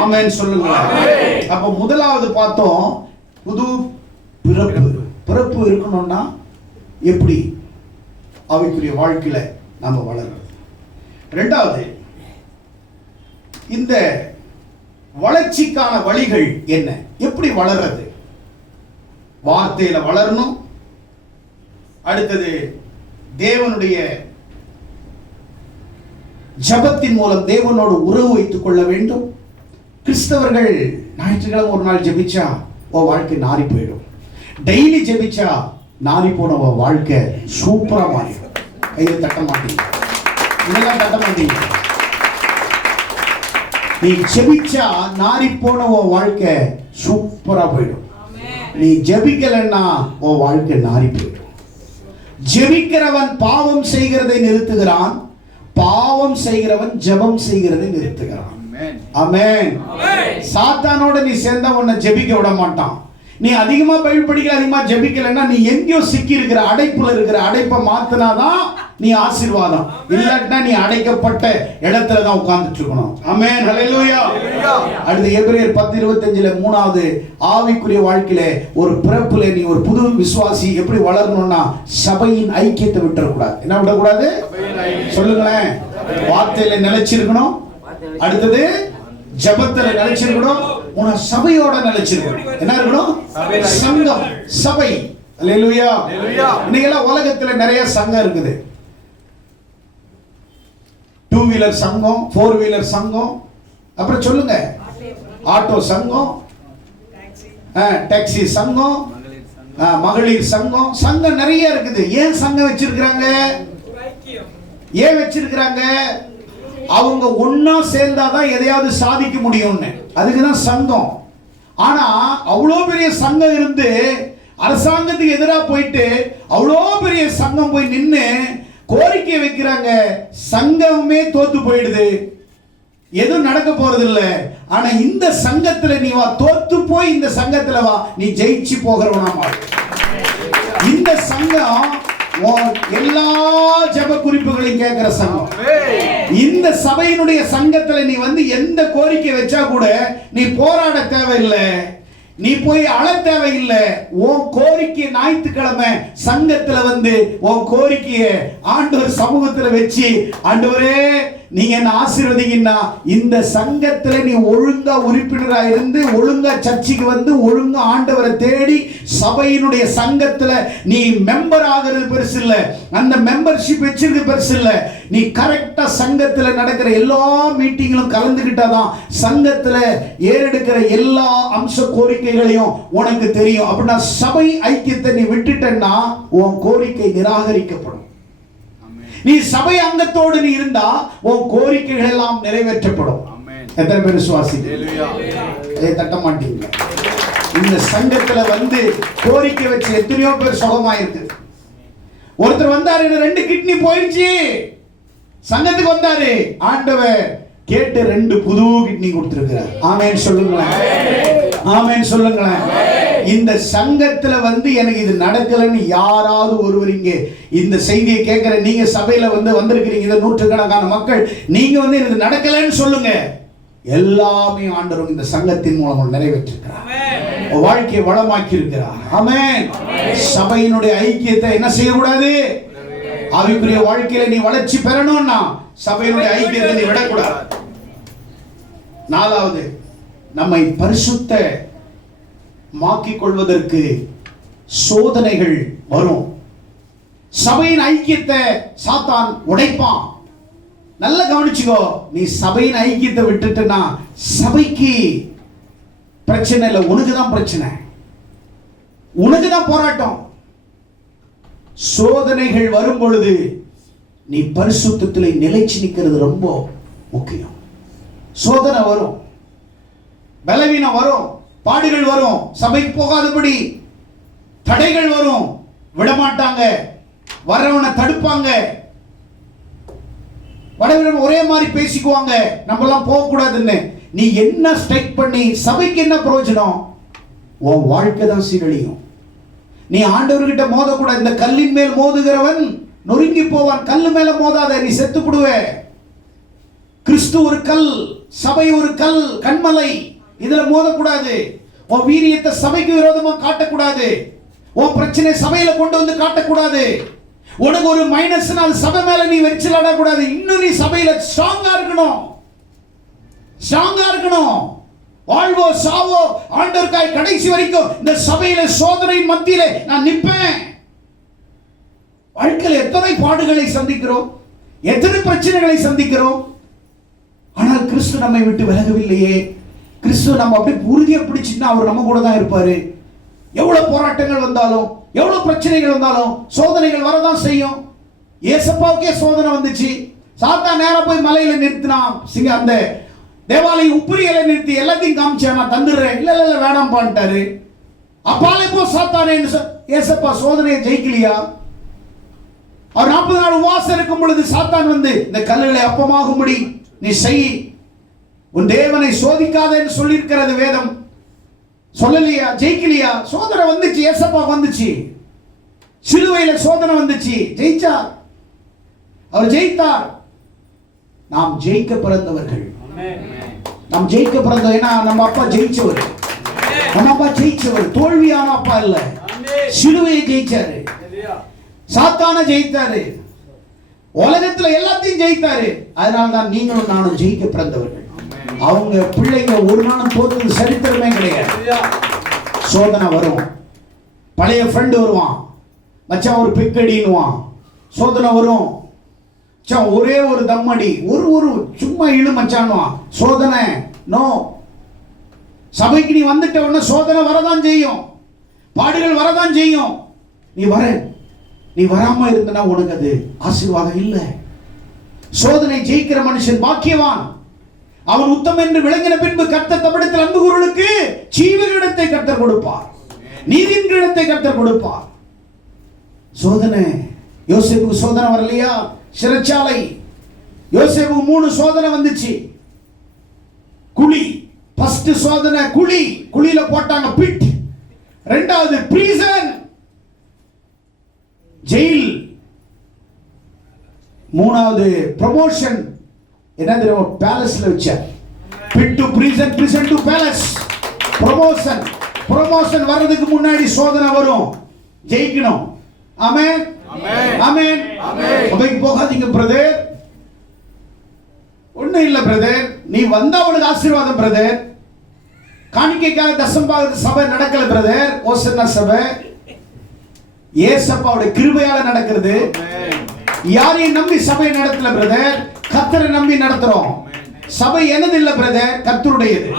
ஆமென் சொல்லுங்களேன். அப்ப முதலாவது பார்த்தோம், புது பிறப்பு இருக்கணும்னா எப்படி அவைக்குரிய வாழ்க்கையில நாம வளர்றது. இரண்டாவது, இந்த வளர்ச்சிக்கான வழிகள் என்ன? எப்படி வளர்றது? வார்த்தையில வளரணும். அடுத்தது தேவனுடைய ஜபத்தின் மூலம் தேவனோடு உறவு வைத்துக் கொள்ள வேண்டும். கிறிஸ்தவர்கள் ஞாயிற்றுக்கிழமை ஒரு நாள் ஜெபிச்சா உன் வாழ்க்கை நாரி போயிடும். டெய்லி ஜெபிச்சா நாரி போன உன் வாழ்க்கை சூப்பரா மாறிடும். கையை தட்ட மாட்டீங்க, இதெல்லாம் தட்ட மாட்டீங்க. நீ ஜெபிச்சா நாரி போன உன் வாழ்க்கை சூப்பரா போயிடும். நீ ஜெபிக்கலன்னா உன் வாழ்க்கை நாரி போயிடும். ஜெபிக்கிறவன் பாவம் செய்கிறதை நிறுத்துகிறான், பாவம் செய்கிறவன் ஜெபம் செய்கிறதை நிறுத்துகிறான். ஆமென். சாத்தானோட நீ சேர்ந்தா உன்னை ஜெபிக்க விட மாட்டான். நீ அதிகமா பைபிள் படிக்கல, அதிகமா ஜெபிக்கலன்னா நீ எங்கேயோ சிக்கி இருக்கிற, அடைப்புல இருக்கிற. அடைப்பை மாத்தினாதான் நீ ஆசீர்வாதம், இல்லாட்டினா நீ அடைக்கப்பட்ட இடத்துல தான் உட்கார்ந்துட்டு இருக்கணும். ஆமென், ஹல்லேலூயா. அடுத்து எபிரேயர் 10:25 மூணாவது, ஆவிக்குரிய வாழ்க்கையில ஒரு பிறப்புல நீ ஒரு புது விசுவாசி எப்படி வளரணும்னா சபையின் ஐக்கியத்தை விட்டுறக்கூடாது. என்ன விடக்கூடாது? சொல்லுங்களேன். வார்த்தையில நிலைச்சிருக்கணும். அடுத்தது ஜெபத்துல நிலைச்சிருக்கணும். சபையோட நிலைச்சிருக்கணும். என்ன இருக்கணும்? சங்கம், சபை. அல்லேலூயா. இன்னைக்கெல்லாம் உலகத்துல நிறைய சங்கம் இருக்குது. 2 வீலர் சங்கம், 4 வீலர் சங்கம், அப்புறம் சொல்லுங்க, ஆட்டோ சங்கம், டாக்ஸி சங்கம், மகளிர் சங்கம். சங்கம் நிறைய இருக்குது. ஏன் சங்கம் வச்சிருக்கிறாங்க? ஏன் வச்சிருக்கிறாங்க? அவங்க ஒன்னா சேர்ந்தாதான் எதையாவது சாதிக்க முடியும்னு, அதுக்குதான் சங்கம். ஆனா அவ்வளவு பெரிய சங்கம் இருந்து அரசாங்கத்துக்கு எதிராக போயிட்டு அவ்வளோ பெரிய சங்கம் போய் நின்று கோரிக்கை வைக்கிறாங்க. சங்கமே தோத்து போயிடுது, எதுவும் நடக்க போறது இல்ல. ஆனா இந்த சங்கத்துல நீ வா, தோத்து போய் இந்த சங்கத்துல வா, நீ ஜெயிச்சு போகிறவனா. இந்த சங்கம் எல்லா ஜெப குறிப்புகளையும் கேட்கிற சங்கம். இந்த சபையினுடைய சங்கத்துல நீ வந்து எந்த கோரிக்கை வச்சா கூட நீ போராட தேவையில்லை, நீ போய் அழ தேவையில்லை. உன் கோரிக்கை ஞாயிற்றுக்கிழமை சங்கத்துல வந்து உன் கோரிக்கையை ஆண்டவர் சமூகத்துல வச்சு, ஆண்டவரே நீங்க என்ன ஆசீர்வதிங்கன்னா, இந்த சங்கத்துல நீ ஒழுங்கா உறுப்பினரா இருந்து ஒழுங்கா சர்ச்சுக்கு வந்து ஒழுங்கா ஆண்டவரை தேடி சபையினுடைய சங்கத்துல நீ மெம்பர் ஆகிறது பெருசு இல்ல, அந்த மெம்பர்ஷிப் வச்சிருக்கு பெருசு இல்ல. நீ கரெக்டா சங்கத்துல நடக்கிற எல்லா மீட்டிங்களும் கலந்துகிட்டாதான் சங்கத்துல ஏறெடுக்கிற எல்லா அம்ச கோரிக்கைகளையும் உனக்கு தெரியும். அப்படின்னா சபை ஐக்கியத்தை நீ விட்டுட்டன்னா உன் கோரிக்கை நிராகரிக்கப்படும். நீ சபை அங்கத்தோடு நீ இருந்தா உன் கோரிக்கைகள் எல்லாம் நிறைவேற்றப்படும். எத்தனை பேர் விசுவாசிக்கிறீங்க? தட்ட மாட்டீங்க. இந்த சங்கத்துல வந்து கோரிக்கை வச்சு எத்தனையோ பேர் சுகமாயிருக்கு. ஒருத்தர் வந்தாரு, 2 கிட்னி போயிடுச்சு, சங்கத்துக்கு வந்தாரு, ஆண்டவர் கேட்டு 2 புது கிட்னி கொடுத்திருக்கிறார். ஆமென் சொல்லுங்களேன், ஆமென் சொல்லுங்களேன். இந்த சங்கத்துல வந்து எனக்கு இது நடக்கலன்னு யாராவது ஒருவர் இங்கே இந்த செய்தியை கேட்கிற நீங்க சபையில வந்து வந்திருக்கிறீங்க, இந்த நூற்றுக்கணக்கான மக்கள், நீங்க வந்து இது நடக்கலன்னு சொல்லுங்க. எல்லாமே ஆண்டவர் இந்த சங்கத்தின் மூலம் நிறைவேற்றிருக்கிறார், வாழ்க்கையை வளமாக்கி இருக்கிறார். ஆமென். சபையினுடைய ஐக்கியத்தை என்ன செய்யக்கூடாது? ஆவிக்குரிய வாழ்க்கையில நீ வளர்ச்சி பெறணும்னா சபையினுடைய ஐக்கியத்தை நீ விடக்கூடாது. 4வது, நம்மை பரிசுத்த மாக்கிக் கொள்வதற்கு சோதனைகள் வரும். சபையின் ஐக்கியத்தை சாத்தான் உடைப்பான். நல்ல கவனிச்சுக்கோ, நீ சபையின் ஐக்கியத்தை விட்டுட்டனா சபைக்கு பிரச்சனை இல்லை, உனக்குதான் பிரச்சனை, உனக்குதான் போராட்டம். சோதனைகள் வரும் பொழுது நீ பரிசுத்தத்தில் நிலைச்சு நிற்கிறது ரொம்ப முக்கியம். சோதனை வரும், பலவீனம் வரும், பாடுகள் வரும், சபைக்கு போகாதபடி தடைகள் வரும், விடமாட்டாங்க, வரவனை தடுப்பாங்க, வடவிடம் ஒரே மாதிரி பேசிக்குவாங்க, நம்மலாம் போக கூடாதுன்னு. நீ என்ன ஸ்ட்ரைக் பண்ணி சபைக்கு என்ன பிரயோஜனம்? உன் வாழ்க்கை தான் சீரழியும். நீ ஆண்டவர்கிட்ட மோதக்கூடாது. இந்த கல்லின் மேல் மோதுகிறவன் நொறுங்கி போவான், கல்லு மேல மோதாத, நீ செத்து போடுவே. கிறிஸ்து ஒரு கல், சபை ஒரு கல், கண்மலை, இதுல மோதக்கூடாது. உன் வீரியத்தை சபைக்கு விரோதமா காட்டக்கூடாது, உன் பிரச்சனை சபையில கொண்டு வந்து காட்டக்கூடாது. உனக்கு ஒரு மைனஸ் அது சபை மேல நீ வெறிச்சலாடக்கூடாது. இன்னும் நீ சபையில ஸ்ட்ராங்கா இருக்கணும், ஸ்ட்ராங்கா இருக்கணும். வாழ்வோ சாவோ ஆண்டவருக்காய் கடைசி வரைக்கும் இந்த சபையில சோதனை மத்தியிலே நான் நிற்பேன். வாழ்க்கையில் எத்தனை பாடுகளை சந்திக்கிறோம், எத்தனை பிரச்சனைகளை சந்திக்கிறோம். ஆனால் கிறிஸ்து நம்மை விட்டு விலகவில்லையே. கிறிஸ்து நம்ம அப்படியே உறுதியை பிடிச்சின்னா அவர் நம்ம கூட தான் இருப்பாரு. எவ்வளவு போராட்டங்கள் வந்தாலும், எவ்வளவு பிரச்சனைகள் வந்தாலும் சோதனைகள் வரதான் செய்யும். ஏசப்பாவுக்கே சோதனை வந்துச்சு. சாத்தான் நேரா போய் மலையில நிறுத்தினான், அந்த தேவாலயம் உப்புரிகளை நிறுத்தி எல்லாத்தையும் காமிச்சா, நான் தந்துடுறேன், இல்ல இல்ல வேணாம் பான்ட்டாரு. அப்பாலே போ சாத்தானே. ஏசப்பா சோதனையை ஜெயிக்கலையா? அவர் 40 நாள் உபவாசம் இருக்கும் பொழுது சாத்தான் வந்து இந்த கல்லுகளை அப்பமாகும்படி நீ செய், உன் தேவனை சோதிக்காத என்று சொல்லியிருக்கிறது வேதம். சொல்லலையா? ஜெயிக்கலையா? சோதனை வந்துச்சு, ஏசப்பா வந்துச்சு, சிலுவையில சோதனை வந்துச்சு, ஜெயிச்சார், அவர் ஜெயித்தார். நாம் ஜெயிக்க பிறந்தவர்கள், நாம் ஜெயிக்க பிறந்தோம். ஏன்னா நம்ம அப்பா ஜெயிச்சவர், நம்ம அப்பா ஜெயிச்சவர், தோல்வியான அப்பா இல்ல. சிலுவையை ஜெயிச்சாரு, சாத்தான ஜெயித்தாரு, உலகத்துல எல்லாத்தையும் ஜெயித்தாரு. அதனால தான் நீங்களும் நானும் ஜெயிக்க பிறந்தவர்கள். அவங்க பிள்ளைங்க ஒரு நாளும் தோற்றது சரித்திரமே கிடையாது. சோதனை வரும், பழைய ஃப்ரெண்டு வருவான், மச்சான் ஒரு பிக்கடின்னுவான், சோதனை வரும், ஒரே ஒரு தம்மடி, ஒரு சும்மா இழு மச்சான்னுவான், சோதனை. நோ, சபைக்கு நீ வந்துட்ட உடனே சோதனை வரதான் செய்யும், பாடுகள் வரதான் செய்யும். நீ வராம இருந்தனா உனக்கு அது ஆசீர்வாதம் இல்லை. சோதனை ஜெயிக்கிற மனுஷன் பாக்கியவான். அவன் உத்தமன் என்று விளங்கின பின்பு கர்த்தர் தம்மிடத்தில் அன்பு கூறுவோருக்கு ஜீவகிரீடத்தை கர்த்தர் கொடுப்பார். நீதியின் கிரீடத்தை கர்த்தர் கொடுப்பார். சோதனை, யோசேப்புக்கு சோதனை வரலையா? சிறைச்சாலை. யோசேப்புக்கு 3 சோதனை வந்துச்சு. குழி, ஃபர்ஸ்ட் சோதனை குழி, குழியில போட்டாங்க பிட். இரண்டாவது பிரிசன், ஜெயில். மூணாவது ப்ரமோஷன், என்ன தெரியுமா? பேலஸ்ல வச்சார். Bit to prison, prison to palace. Promotion, promotion வர்றதுக்கு முன்னாடி சோதனை வரும், ஜெயிக்கணும். ஆமென், ஆமென், ஆமென். சபைக்கு போகாதீங்க பிரதர். ஒண்ணும் இல்ல பிரதர், நீ வந்தா உனக்கு ஆசீர்வாதம் பிரதர். காணிக்கைக்காக தசம்பாக சபை நடக்கல பிரதர். ஓசன்னா சபை ஏசப்பாவுடைய கிருபையால நடக்கிறது. யாரையும் நம்பி சபை நடத்தல பிரதர், கர்த்தரை நம்பி நடத்துறோம். சபை எனது இல்ல பிரதர், கர்த்தருடையது.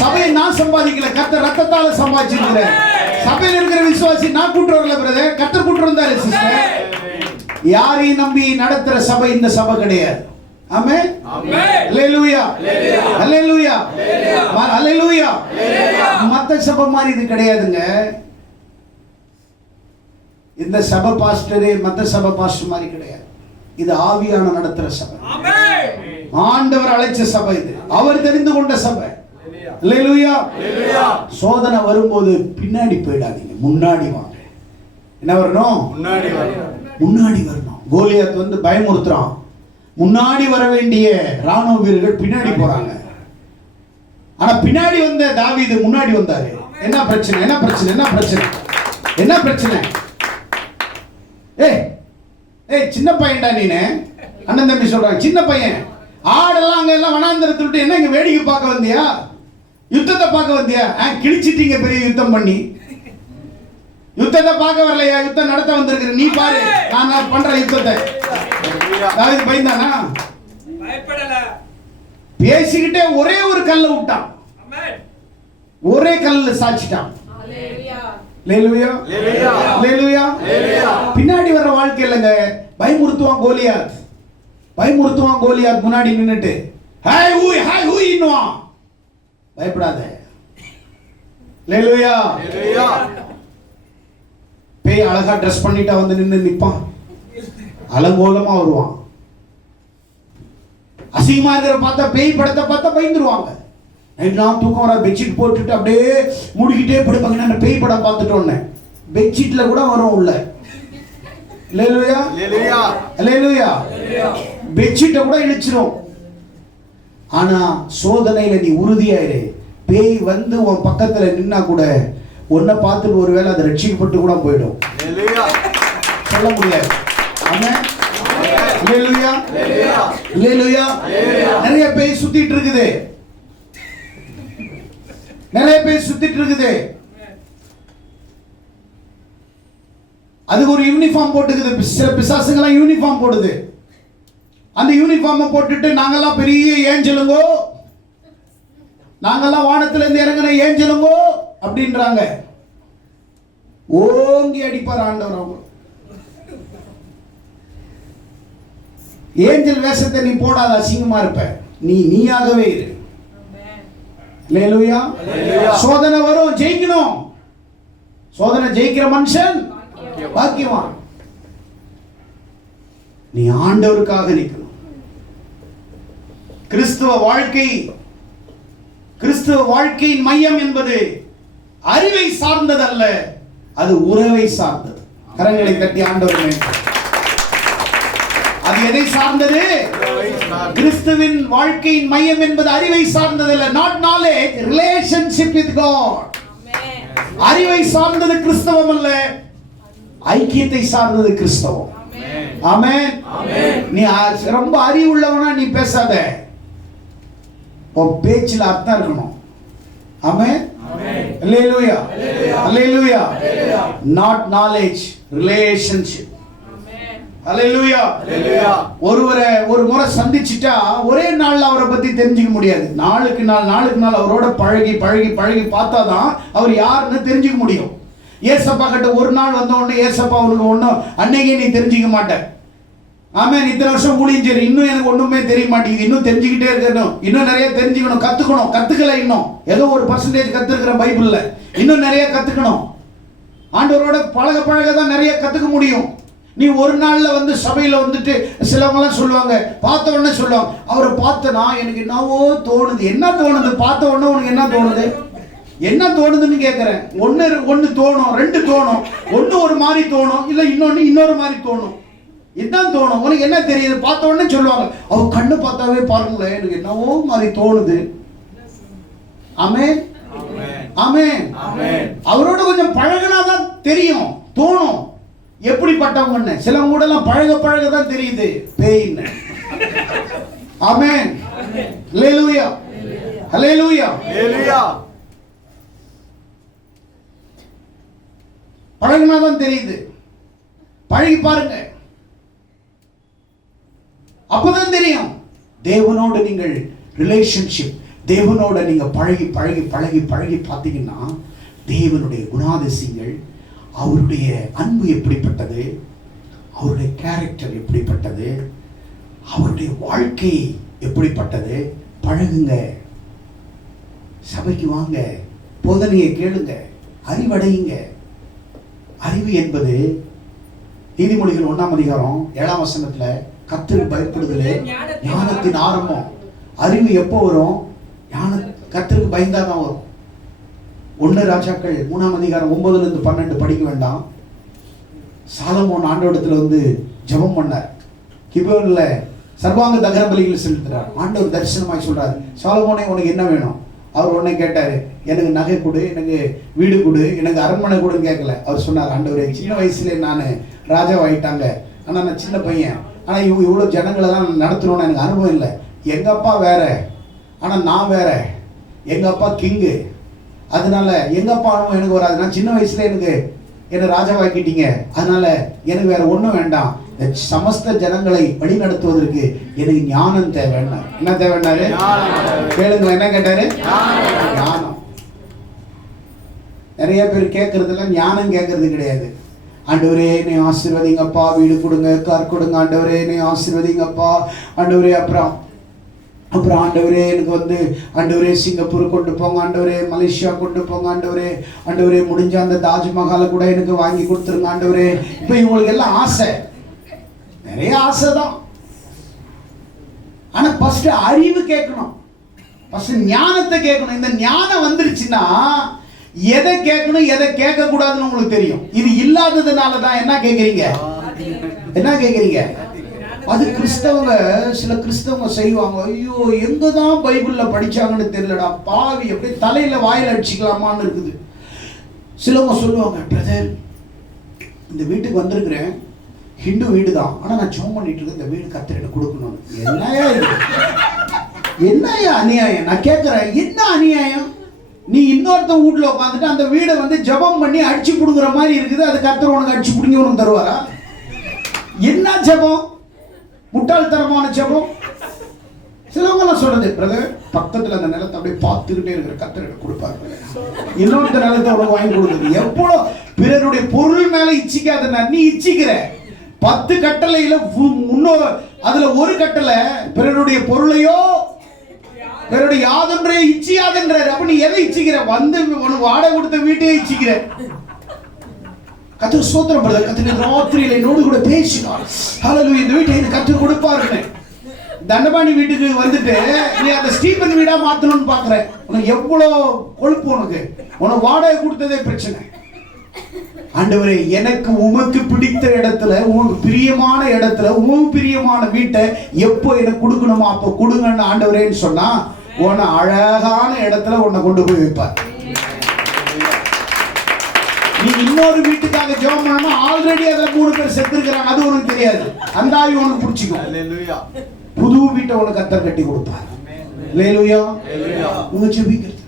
சபையை நான் சம்பாதிக்கல, கர்த்தர் ரத்தத்தால சம்பாதிச்சிருக்கிறார். சபையில் இருக்கிற விசுவாசி நான் கூட்டு வரல பிரதர், கர்த்தர் கூட்டு வந்தாரு சிஸ்டர். யாரையும் நம்பி நடத்துற சபை இந்த சபை கிடையாது. ஆமென், அல்லேலூயா, அல்லேலூயா, அல்லேலூயா. மத்த சபை மாதிரி இது கிடையாதுங்க. இந்த சபை பாஸ்டரே மத்த சபை பாஸ்டர் மாதிரி கிடையாது. இது ஆவியான நடத்துற சபை. ஆண்டவர் அழைச்ச சபை இது, அவர் தெரிந்து கொண்ட சபை. அல்லேலூயா. சோதனை வரும்போது பின்னாடி போயிடாதீங்க, முன்னாடி வாங்க. என்ன வரணும்? முன்னாடி வரணும். கோலியாத் வந்து பயமுறுத்துறான். முன்னாடி வர வேண்டிய ராணுவ வீரர்கள் பின்னாடி போறாங்க. ஆனா பின்னாடி வந்த தாவீது முன்னாடி வந்தாரு. என்ன பிரச்சனை? என்ன பிரச்சனை? என்ன பிரச்சனை? என்ன பிரச்சனை? ஏய் சின்ன பையன்டா நீனு. அண்ணன் தம்பி சொல்றாங்க, சின்ன பையன். ஆடெல்லாம் அங்க எல்லாம் வனாந்தரத்தை விட்டு என்ன இங்க வேடிக்கை பார்க்க வந்தியா? யுத்தத்தை பார்க்க வந்தியா? கிழிச்சிட்டீங்க பெரிய யுத்தம் பண்ணி. யுத்தத்தை பார்க்க வரலையா? யுத்தம் நடத்த வந்திருக்கிற நீ பாரு, நான் பண்ற யுத்தத்தை. தாவீது பயந்தானா? பயப்படல. பேசிக்கிட்டே ஒரே ஒரு கல்லை விட்டான். ஒரே கல்ல சாச்சிட்டான். அல்லேலூயா, அல்லேலூயா. பின்னாடி வர்ற வாழ்க்கை இல்லைங்க. பயமுறுத்துவான் கோலியாத், பயமுறுத்துவான் கோலியாத். முன்னாடி நின்னுட்டு ஹாய் ஹூய் ஹாய் ஹூய் இன்னுவான். பயப்படாத. அல்லேலூயா. பேய் அழகா ட்ரெஸ் பண்ணிட்டா வந்து நிப்பான், அலங்கோலமா வருவான். அசிங்கமா இருக்கிற பார்த்தா, பேய் படத்தை பார்த்தா பயந்துருவாங்க. நைட்லாம் தூக்கம் வர பெட்ஷீட் போட்டுட்டு அப்படியே மூடிக்கிட்டே படுப்பாங்க. நான் பேய் படம் பார்த்துட்டோன்னு பெட்ஷீட்ல கூட வரும் உள்ள. அல்லேலூயா, அல்லேலூயா. பெட்ஷீட்டை கூட இழுச்சிரும். ஆனா சோதனையில நீ உறுதியாயிரு. பேய் வந்து உன் பக்கத்துல நின்னா கூட உன்னை பார்த்துட்டு ஒருவேளை அதை ரட்சிக்கப்பட்டு கூட போயிடும். சொல்ல முடியாது. ஆமென், அல்லேலூயா, அல்லேலூயா. நிறைய பேய் சுத்திட்டு இருக்குது, நிறைய பேர் சுத்திட்டு இருக்குது. அதுக்கு ஒரு யூனிஃபார்ம் போட்டுக்குது. சில பிசாசுங்கெல்லாம் யூனிஃபார்ம் போடுது. அந்த யூனிஃபார்மை போட்டுட்டு நாங்கெல்லாம் பெரிய ஏஞ்சலுங்கோ, நாங்கெல்லாம் வானத்துல இருந்து இறங்கின ஏஞ்சலுங்கோ அப்படின்றாங்க. ஓங்கி அடிப்பார் ஆண்டவர். அவங்க ஏஞ்சல் வேஷத்தை நீ போடாத, அசிங்கமா இருப்ப. நீ நீயாகவே இரு. அல்லேலூயா. சோதனை வரும், ஜெயிக்கணும். சோதனை ஜெயிக்கிற மனுஷன் பாக்கியவான். நீ ஆண்டவருக்காக நிற்கணும். கிறிஸ்துவ வாழ்க்கை, கிறிஸ்துவ வாழ்க்கையின் மையம் என்பது அறிவை சார்ந்தது அல்ல, அது உறவை சார்ந்தது. கரங்களை தட்டி ஆண்டவர். அது எதை சார்ந்தது? கிறிஸ்துவின் வாழ்க்கையின் மையம் என்பது அறிவை சார்ந்தது அல்ல. not knowledge, relationship with God. அறிவை சார்ந்தது கிறிஸ்தவம் அல்ல, ஐக்கியத்தை சார்ந்தது கிறிஸ்தவம். ஆமென். நீ ரொம்ப அறிவு உள்ளவனா நீ பேசாத, உன் பேச்சில் அர்த்தம் இருக்கணும். ஆமென், அல்லேலூயா, அல்லேலூயா. not knowledge, relationship. அல்லேலூயா. ஒருவரை ஒரு முறை சந்திச்சிட்டா ஒரே நாள்ல அவரை பத்தி தெரிஞ்சுக்க முடியாது. நாளுக்கு நாள் அவரோட பழகி பழகி பழகி பார்த்தாதான் அவர் யாருன்னு தெரிஞ்சுக்க முடியும். ஏசப்பா கிட்ட ஒரு நாள் வந்த உடனே ஏசப்பா உனக்கு ஒன்றும் அன்னைக்கே நீ தெரிஞ்சுக்க மாட்டேன். ஆமென். இத்தனை வருஷம் முடிஞ்சு இன்னும் எனக்கு ஒண்ணுமே தெரிய மாட்டேங்குது, இன்னும் தெரிஞ்சுக்கிட்டே இருக்கணும், இன்னும் நிறைய தெரிஞ்சுக்கணும், கத்துக்கணும். கத்துக்கல, இன்னும் ஏதோ ஒரு % கத்துருக்கிற பைபிள்ல, இன்னும் நிறைய கத்துக்கணும். ஆண்டவரோட பழக பழக தான் நிறைய கத்துக்க முடியும். நீ ஒரு நாள்ல வந்து சபையில வந்துட்டு சிலவங்கலாம் சொல்லுவாங்க, பார்த்த உடனே சொல்லுவாங்க, அவரை பார்த்தனா எனக்கு என்னவோ தோணுது. என்ன தோணுது? பார்த்த உடனே உனக்கு என்ன தோணுது? என்ன தோணுதுன்னு கேட்கிறேன். ஒன்னு தோணும், ரெண்டு தோணும், ஒன்னு ஒரு மாதிரி தோணும், இல்ல இன்னொரு மாதிரி தோணும். இதுதான் தோணும். உனக்கு என்ன தெரியுது? பார்த்த உடனே சொல்லுவாங்க, அவ கண்ணு பார்த்தாவே பாருங்களேன் எனக்கு என்னவோ மாதிரி தோணுது. ஆமென், ஆமென். அவரோட கொஞ்சம் பழகினாதான் தெரியும், தோணும் எப்படிப்பட்டவங்க. சிலவங்க கூட எல்லாம் பழக பழக தான் தெரியுது பேயின்னு. ஆமென், ஹல்லேலூயா, ஹல்லேலூயா, ஹல்லேலூயா. பழகினாதான் தெரியுது. பழகி பாருங்க, அப்பதான் தெரியும். தேவனோட நீங்கள் ரிலேஷன்ஷிப், தேவனோட நீங்க பழகி பழகி பழகி பழகி பார்த்தீங்கன்னா தேவனுடைய குணாதிசயங்கள், அவருடைய அன்பு எப்படிப்பட்டது, அவருடைய கேரக்டர் எப்படிப்பட்டது, அவருடைய வாழ்க்கை எப்படிப்பட்டது. பழகுங்க, சபைக்கு வாங்க, போதனையை கேளுங்க, அறிவடையுங்க. அறிவு என்பது நீதிமொழிகள் 1ஆம் அதிகாரம் 7ஆம் வசனத்துல கர்த்தருக்கு பயப்படுதலே ஞானத்தின் ஆரம்பம். அறிவு எப்போ வரும்? கர்த்தருக்கு பயந்தாதான் வரும். 1 ராஜாக்கள் 3ஆம் அதிகாரம் 9-12 படிக்க வேண்டாம். சாலமோன் ஆண்டவரிடத்துல வந்து ஜெபம் பண்ணார். கிபியோன்ல சர்வாங்க தகன பலிகள் செலுத்துறார். ஆண்டவர் தரிசனமாய் சொல்றாரு, சாலமோனே உனக்கு என்ன வேணும்? அவர் உடனே கேட்டாரு, எனக்கு நகை கொடு, எனக்கு வீடு கொடு, எனக்கு அரண்மனை கொடுன்னு கேட்கல. அவர் சொன்னார், ஆண்டவரே சின்ன வயசுல நான் ராஜாவாயிட்டாங்க, ஆனா நான் சின்ன பையன், ஆனா இவங்க இவ்வளவு ஜனங்களை தான் நடத்தணும்னு எனக்கு அனுபவம் இல்லை. எங்க அப்பா வேற, ஆனா நான் வேற. எங்க அப்பா கிங்கு, அதனால எங்க அப்பா அனுபவம் எனக்கு வராது. நான் சின்ன வயசுல என்ன ராஜாவாக்கிட்டீங்க, அதனால எனக்கு வேற ஒண்ணும் வேண்டாம். சமஸ்த ஜனங்களை வழி நடத்துவதற்கு எனக்கு ஞானம் தேவைன்னா. என்ன தேவைன்னாரு? கேளுங்க, என்ன கேட்டாரு? ஞானம். நிறைய பேர் கேட்கறதுல ஞானம் கேட்கறது கிடையாது. ஆண்டவரே என்னை ஆசீர்வதிங்கப்பா, வீடு கொடுங்க, கார் கொடுங்க, ஆண்டவரே என்னை ஆசீர்வதிங்கப்பா, ஆண்டவரே அப்புறம் ஆண்டவரே எனக்கு வந்து ஆண்டவரே சிங்கப்பூர் கொண்டு போங்க, ஆண்டவரே மலேசியா கொண்டு போங்க, ஆண்டவரே முடிஞ்ச அந்த தாஜ்மஹாலை கூட எனக்கு வாங்கி கொடுத்துருங்க ஆண்டவரே. இப்போ இவங்களுக்கு எல்லாம் ஆசை, நிறைய ஆசை தான். ஆனா ஃபர்ஸ்ட் அறிவு கேட்கணும், ஃபர்ஸ்ட் ஞானத்தை கேட்கணும். இந்த ஞானம் வந்துருச்சுன்னா எதை கேட்கணும் எதை கேட்க கூடாதுன்னு உங்களுக்கு தெரியும். இது இல்லாததுனால தான் என்ன கேட்குறீங்க? அது கிறிஸ்தவங்க, சில கிறிஸ்தவங்க செய்வாங்க, ஐயோ எங்க தான் பைபிள்ல படிச்சாங்கன்னு தெரியலடா பாவி, அப்படியே தலையில வாயில அடிச்சுக்கலாமான்னு இருக்குது. சிலவங்க சொல்லுவாங்க, பிரதர் இந்த வீட்டுக்கு வந்திருக்கிறேன், ஹிந்து வீடு தான், ஆனா நான் ஜெபம் பண்ணிட்டு இருக்கேன், இந்த வீடு கர்த்தருக்கு கொடுக்கணும். என்னையா அநியாயம்? நான் கேட்கிறேன், என்ன அநியாயம்? நீ இன்னொருத்த வீட்டுல உட்காந்துட்டு அந்த வீடை வந்து ஜெபம் பண்ணி அடிச்சு புடுங்குற மாதிரி இருக்குது, அது கர்த்தர் உனக்கு அடிச்சு புடுங்கி உனக்கு தருவாரா? என்ன ஜெபம்? முட்டாள்தனமான ஜெபம். சிலவங்க சொல்றது, பிரதர் பக்கத்துல அந்த நிலத்தை அப்படியே பார்த்துக்கிட்டே இருக்கிற கர்த்தருக்கு கொடுப்பாரு, இன்னொருத்த நிலத்தை உனக்கு வாங்கி கொடுக்குறது. எவ்வளவு பிறருடைய பொருள் மேல இச்சிக்காத, நீ இச்சிக்கிற 10 கட்டளையில அதுல ஒரு கட்டளை பிறருடைய பொருளையோ பிறருடைய யாதொன்றைய இச்சியாதன்றாரு. அப்ப நீ எதை இச்சிக்கிற? வந்து உனக்கு வாடகை கொடுத்த வீட்டையே இச்சிக்கிற. கர்த்தர் ஸ்தோத்திரம் பிரதர், கர்த்தர் ராத்திரியில என்னோடு கூட பேசினார், ஹல்லேலூயா இந்த வீட்டை எனக்கு கர்த்தர் கொடுப்பாருன்னு. தண்டபாணி வீட்டுக்கு வந்துட்டு நீ அந்த ஸ்டீபன் வீடா மாத்தணும்னு பாக்குற. உனக்கு எவ்வளவு கொழுப்பு, உனக்கு வாடகை கொடுத்ததே பிரச்சனை. ஆண்டவரே எனக்கு உமக்கு பிடித்த இடத்துல, உமக்கு பிரியமான இடத்துல, உமக்கு பிரியமான வீட்டை எப்போ எனக்கு கொடுக்கணுமோ அப்போ கொடுங்கன்னு ஆண்டவரேன்னு சொன்னா உன்னை அழகான இடத்துல உன்னை கொண்டு போய் வைப்பார். நீ இன்னொரு வீட்டுக்காக ஜெபம் பண்ணா ஆல்ரெடி அதுல 3 பேர் செத்து இருக்கிறாங்க, அது உனக்கு தெரியாது, அந்த ஆவி உனக்கு பிடிச்சிக்கும். புது வீட்டை உனக்கு கர்த்தர் கட்டி கொடுப்பார். அல்லேலூயா. உங்க ஜெபிக்கிறது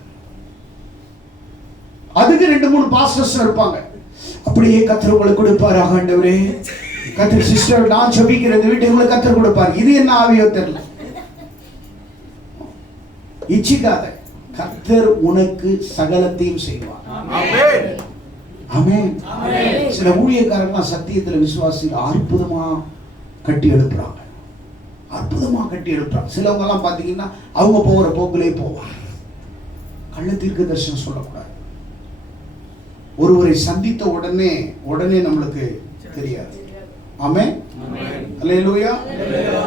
அதுக்கு 2-3 பாஸ்டர்ஸ் இருப்பாங்க, அப்படியே கர்த்தர் உங்களுக்கு கொடுப்பார். ஆண்டவரே கர்த்தர் சிஸ்டர் நான் ஜெபிக்கிற இந்த வீட்டை உங்களுக்கு கர்த்தர் கொடுப்பார். இது என்ன ஆவியோ தெரியல. இச்சிக்காத, கர்த்தர் உனக்கு சகலத்தையும் செய்வார். ஆமென், ஆமென். சில ஊழியக்காரங்க சத்தியத்துல விசுவாசிகள் அற்புதமா கட்டி எழுப்புறாங்க, சிலவங்க எல்லாம் பாத்தீங்கன்னா அவங்க போகிற போக்கிலே போவாங்க. கள்ள தீர்க்க தரிசனம் சொல்லக்கூடாது. ஒருவரை சந்தித்த உடனே நம்மளுக்கு தெரியாது. ஆமென். அல்லேலூயா,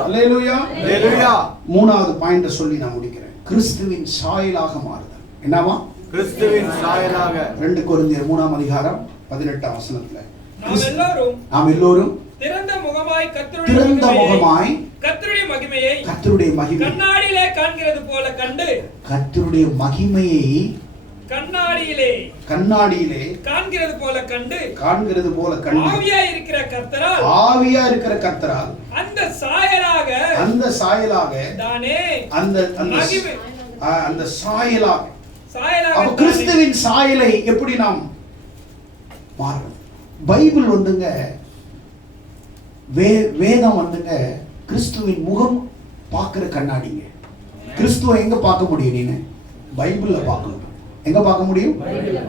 அல்லேலூயா, அல்லேலூயா. மூணாவது பாயிண்ட சொல்லி நான் முடிக்கிறேன். கிறிஸ்துவின் சாயலாக மாறுதல். என்னவா? கிறிஸ்துவின் சாயலாக. 2 கொரிந்தியர் 3ஆம் அதிகாரம் 18ஆம் வசனத்துல நாம் எல்லோரும் திறந்த முகமாய் கர்த்தருடைய மகிமையை கண்ணாடியிலே காண்கிறது போல கண்டு, கர்த்தருடைய மகிமையை கண்ணாடியிலே காண்கிறது போல கண்டு ஆவியாய் இருக்கிற கர்த்தரால் அந்த சாயலாக தானே அந்த சாயலாக கிறிஸ்துவின் சாயலை எப்படி நாம் மாறும்? பைபிள் வந்துங்க, வேதம் வந்துங்க கிறிஸ்துவின் முகம் பார்க்கிற கண்ணாடிங்க. கிறிஸ்துவ எங்க பார்க்க முடியும்? நீ பைபிள்ல பார்க்கணும். எங்க பார்க்க முடியும்?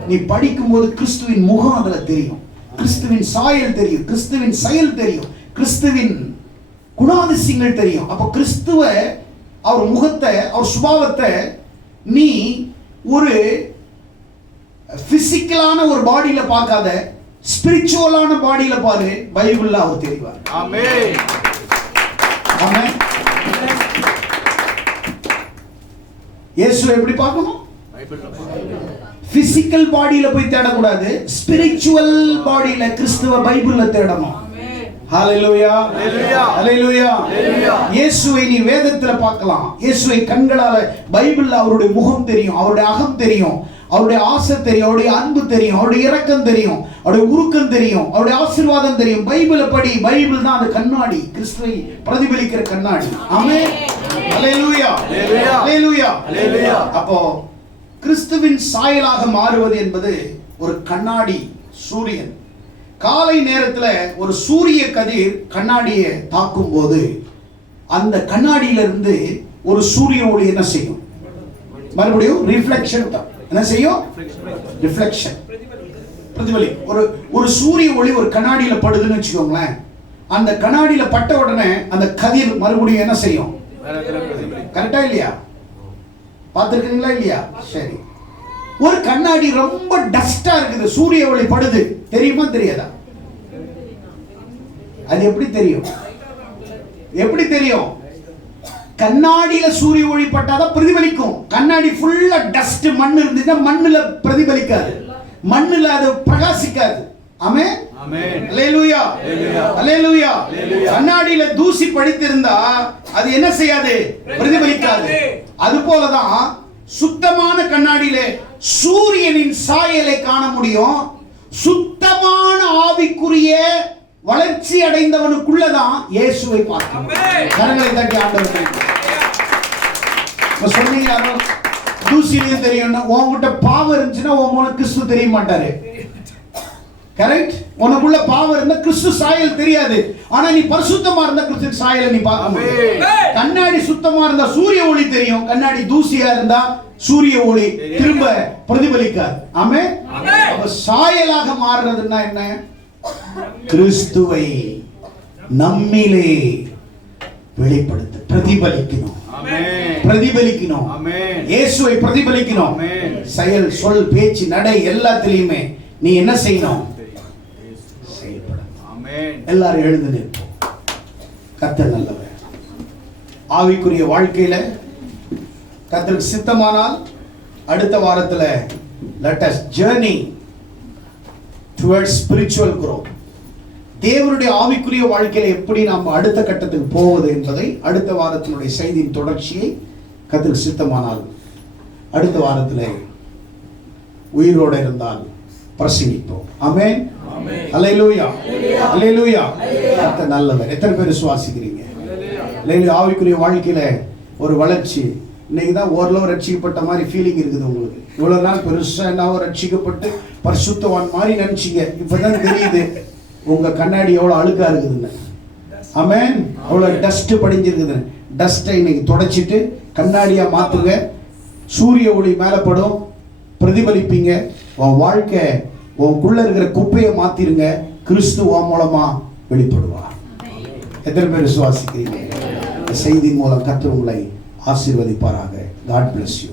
நீ படிக்கும் போது கிறிஸ்துவின் முகம் அதுல தெரியும், கிறிஸ்துவின் சாயல் தெரியும், கிறிஸ்துவின் செயல் தெரியும், கிறிஸ்துவின் குணாதிசயங்கள் தெரியும். அப்ப கிறிஸ்துவ, அவர் முகத்தை, அவர் சுபாவத்தை நீ ஒரு பிசிக்கலான ஒரு பாடியில பார்க்காத, ஸ்பிரிச்சுவலான பாடியில பாரு. பைபிள்ல அவர் தெரிவார். ஆமென், ஆமென். இயேசுவை எப்படி பார்க்கணும்? பிசிக்கல் பாடியில போய் தேடக்கூடாது, ஸ்பிரிச்சுவல் பாடியில கிறிஸ்துவ பைபிள்ல தேடணும். ஹalleluya, ஹalleluya. இயேசுவை நீ வேதத்துல பார்க்கலாம். இயேசுவை கண்களால, பைபிள்ல அவருடைய முகம் தெரியும், அவருடைய அகம் தெரியும், அவருடைய ஆசை தெரியும், அவருடைய அன்பு தெரியும், அவருடைய இரக்கம் தெரியும், அவருடைய உருக்கம் தெரியும், அவருடைய ஆசீர்வாதம் தெரியும். பைபிளை படி. பைபிள் தான் அந்த கண்ணாடி, கிறிஸ்துவை பிரதிபலிக்கிற கண்ணாடி. ஆமென், ஹalleluya, ஹalleluya, ஹalleluya. அப்போ கிறிஸ்துவின் சாயலாக மாறுவது என்பது ஒரு கண்ணாடி. சூரியன் காலை நேரத்துல ஒரு சூரிய கதிர் கண்ணாடியை தாக்கும் போது அந்த கண்ணாடியிலிருந்து ஒரு சூரிய ஒளி என்ன செய்யும்? மறுபடியும் ரிஃப்ளெக்ஷன். என்ன செய்யும்? ரிஃப்ளெக்ஷன், பிரதிபலி. ஒரு சூரிய ஒளி ஒரு கண்ணாடியில படுதுன்னு வச்சுக்கோங்களேன். அந்த கண்ணாடியில பட்ட உடனே அந்த கதிர் மறுபடியும் என்ன செய்யும்? கரெக்டா இல்லையா? பார்த்திருக்கீங்களா இல்லையா? சரி. ஒரு கண்ணாடி ரொம்ப டஸ்டா இருக்குது, சூரிய ஒளி படுது, தெரியுமா தெரியாதா? அது எப்படி தெரியும்? எப்படி தெரியும்? கண்ணாடியில சூரிய ஒளி பட்டாதான் பிரதிபலிக்கும். கண்ணாடி ஃபுல்லா டஸ்ட், மண்ணு இருந்துச்சுன்னா மண்ணுல பிரதிபலிக்காது, மண்ணுல அது பிரகாசிக்காது. ஆமென், ஆமென், அல்லேலூயா, அல்லேலூயா. கண்ணாடியில தூசி படித்திருந்தா அது என்ன செய்யாது? பிரதிபலிக்காது. அது போலதான் சுத்தமான கண்ணாடியிலே சூரியனின் சாயலை காண முடியும். சுத்தமான ஆவிக்குரிய வளர்ச்சி அடைந்தவனுக்குள்ளதான் இயேசுவை பார்க்கணும். கரங்களை தட்டி ஆண்டவரே. சொன்னீங்க தூசிலையும் தெரியும். உன்கிட்ட பாவம் இருந்துச்சுன்னா உன் மூலம் கிறிஸ்து தெரிய மாட்டாரு. கரெக்ட்? உனக்குள்ள பாவம் இருந்தா கிறிஸ்து சாயல் தெரியாது. ஆனா நீ பரிசுத்தமா இருந்தா கிறிஸ்து சாயலை நீ பார்க்க முடியும். கண்ணாடி சுத்தமா இருந்தா சூரிய ஒளி தெரியும், கண்ணாடி தூசியா இருந்தா சூரிய ஒளி திரும்ப பிரதிபலிக்காது. ஆமென். அப்ப சாயலாக மாறுறதுன்னா என்ன? கிறிஸ்துவை நம்மிலே வெளிப்படுத்த, பிரதிபலிக்கணும், பிரதிபலிக்கணும், இயேசுவை பிரதிபலிக்கணும். செயல், சொல், பேச்சு, நடை எல்லாத்திலையுமே நீ என்ன செய்யணும்? எல்லாரும் எழுந்து நிற்போம். கர்த்தர் நல்லவர். ஆவிக்குரிய வாழ்க்கையில கர்த்தருக்கு சித்தமானால் அடுத்த வாரத்துல let us journey towards spiritual growth. தேவனுடைய ஆவிக்குரிய வாழ்க்கையில எப்படி நாம் அடுத்த கட்டத்துக்கு போவது என்பதை அடுத்த வாரத்தினுடைய செய்தியின் தொடர்ச்சியை கர்த்தருக்கு சித்தமானால் அடுத்த வாரத்துல உயிரோடு இருந்தால் பிரசங்கிப்போம். ஆமென், அல்லேலூயா, அல்லேலூயா. கர்த்தர் நல்லவர். எத்தனை பேர் விசுவாசிக்கிறீங்க? அல்லேலூயா. ஆவிக்குரிய வாழ்க்கையில ஒரு வளர்ச்சி. இன்னைக்கு தான் ஓரளவு ரட்சிக்கப்பட்ட மாதிரி ஃபீலிங் இருக்குது உங்களுக்கு. இவ்வளவு நாள் பெருசா என்ன ரட்சிக்கப்பட்டு பரிசுத்தவான் மாதிரி நினைச்சீங்க. இப்பதான் தெரியுது உங்க கண்ணாடி எவ்வளவு அழுக்கா இருக்குதுன்னு. ஆமென். அவ்வளவு டஸ்ட் படிஞ்சிருக்குது. டஸ்ட்டை இன்னைக்கு தொடச்சிட்டு கண்ணாடியா மாத்துங்க. சூரிய ஒளி மேலப்படும், பிரதிபலிப்பீங்க. உன் வாழ்க்கை, உனக்குள்ள இருக்கிற குப்பையை மாத்திருங்க. கிறிஸ்து உன் மூலமா வெளிப்படுவார். எத்தனை பேர் விசுவாசிக்கிறீங்க? செய்தியின் மூலம் கர்த்தர் உங்களை ஆசீர்வதிப்பாராக. God bless you.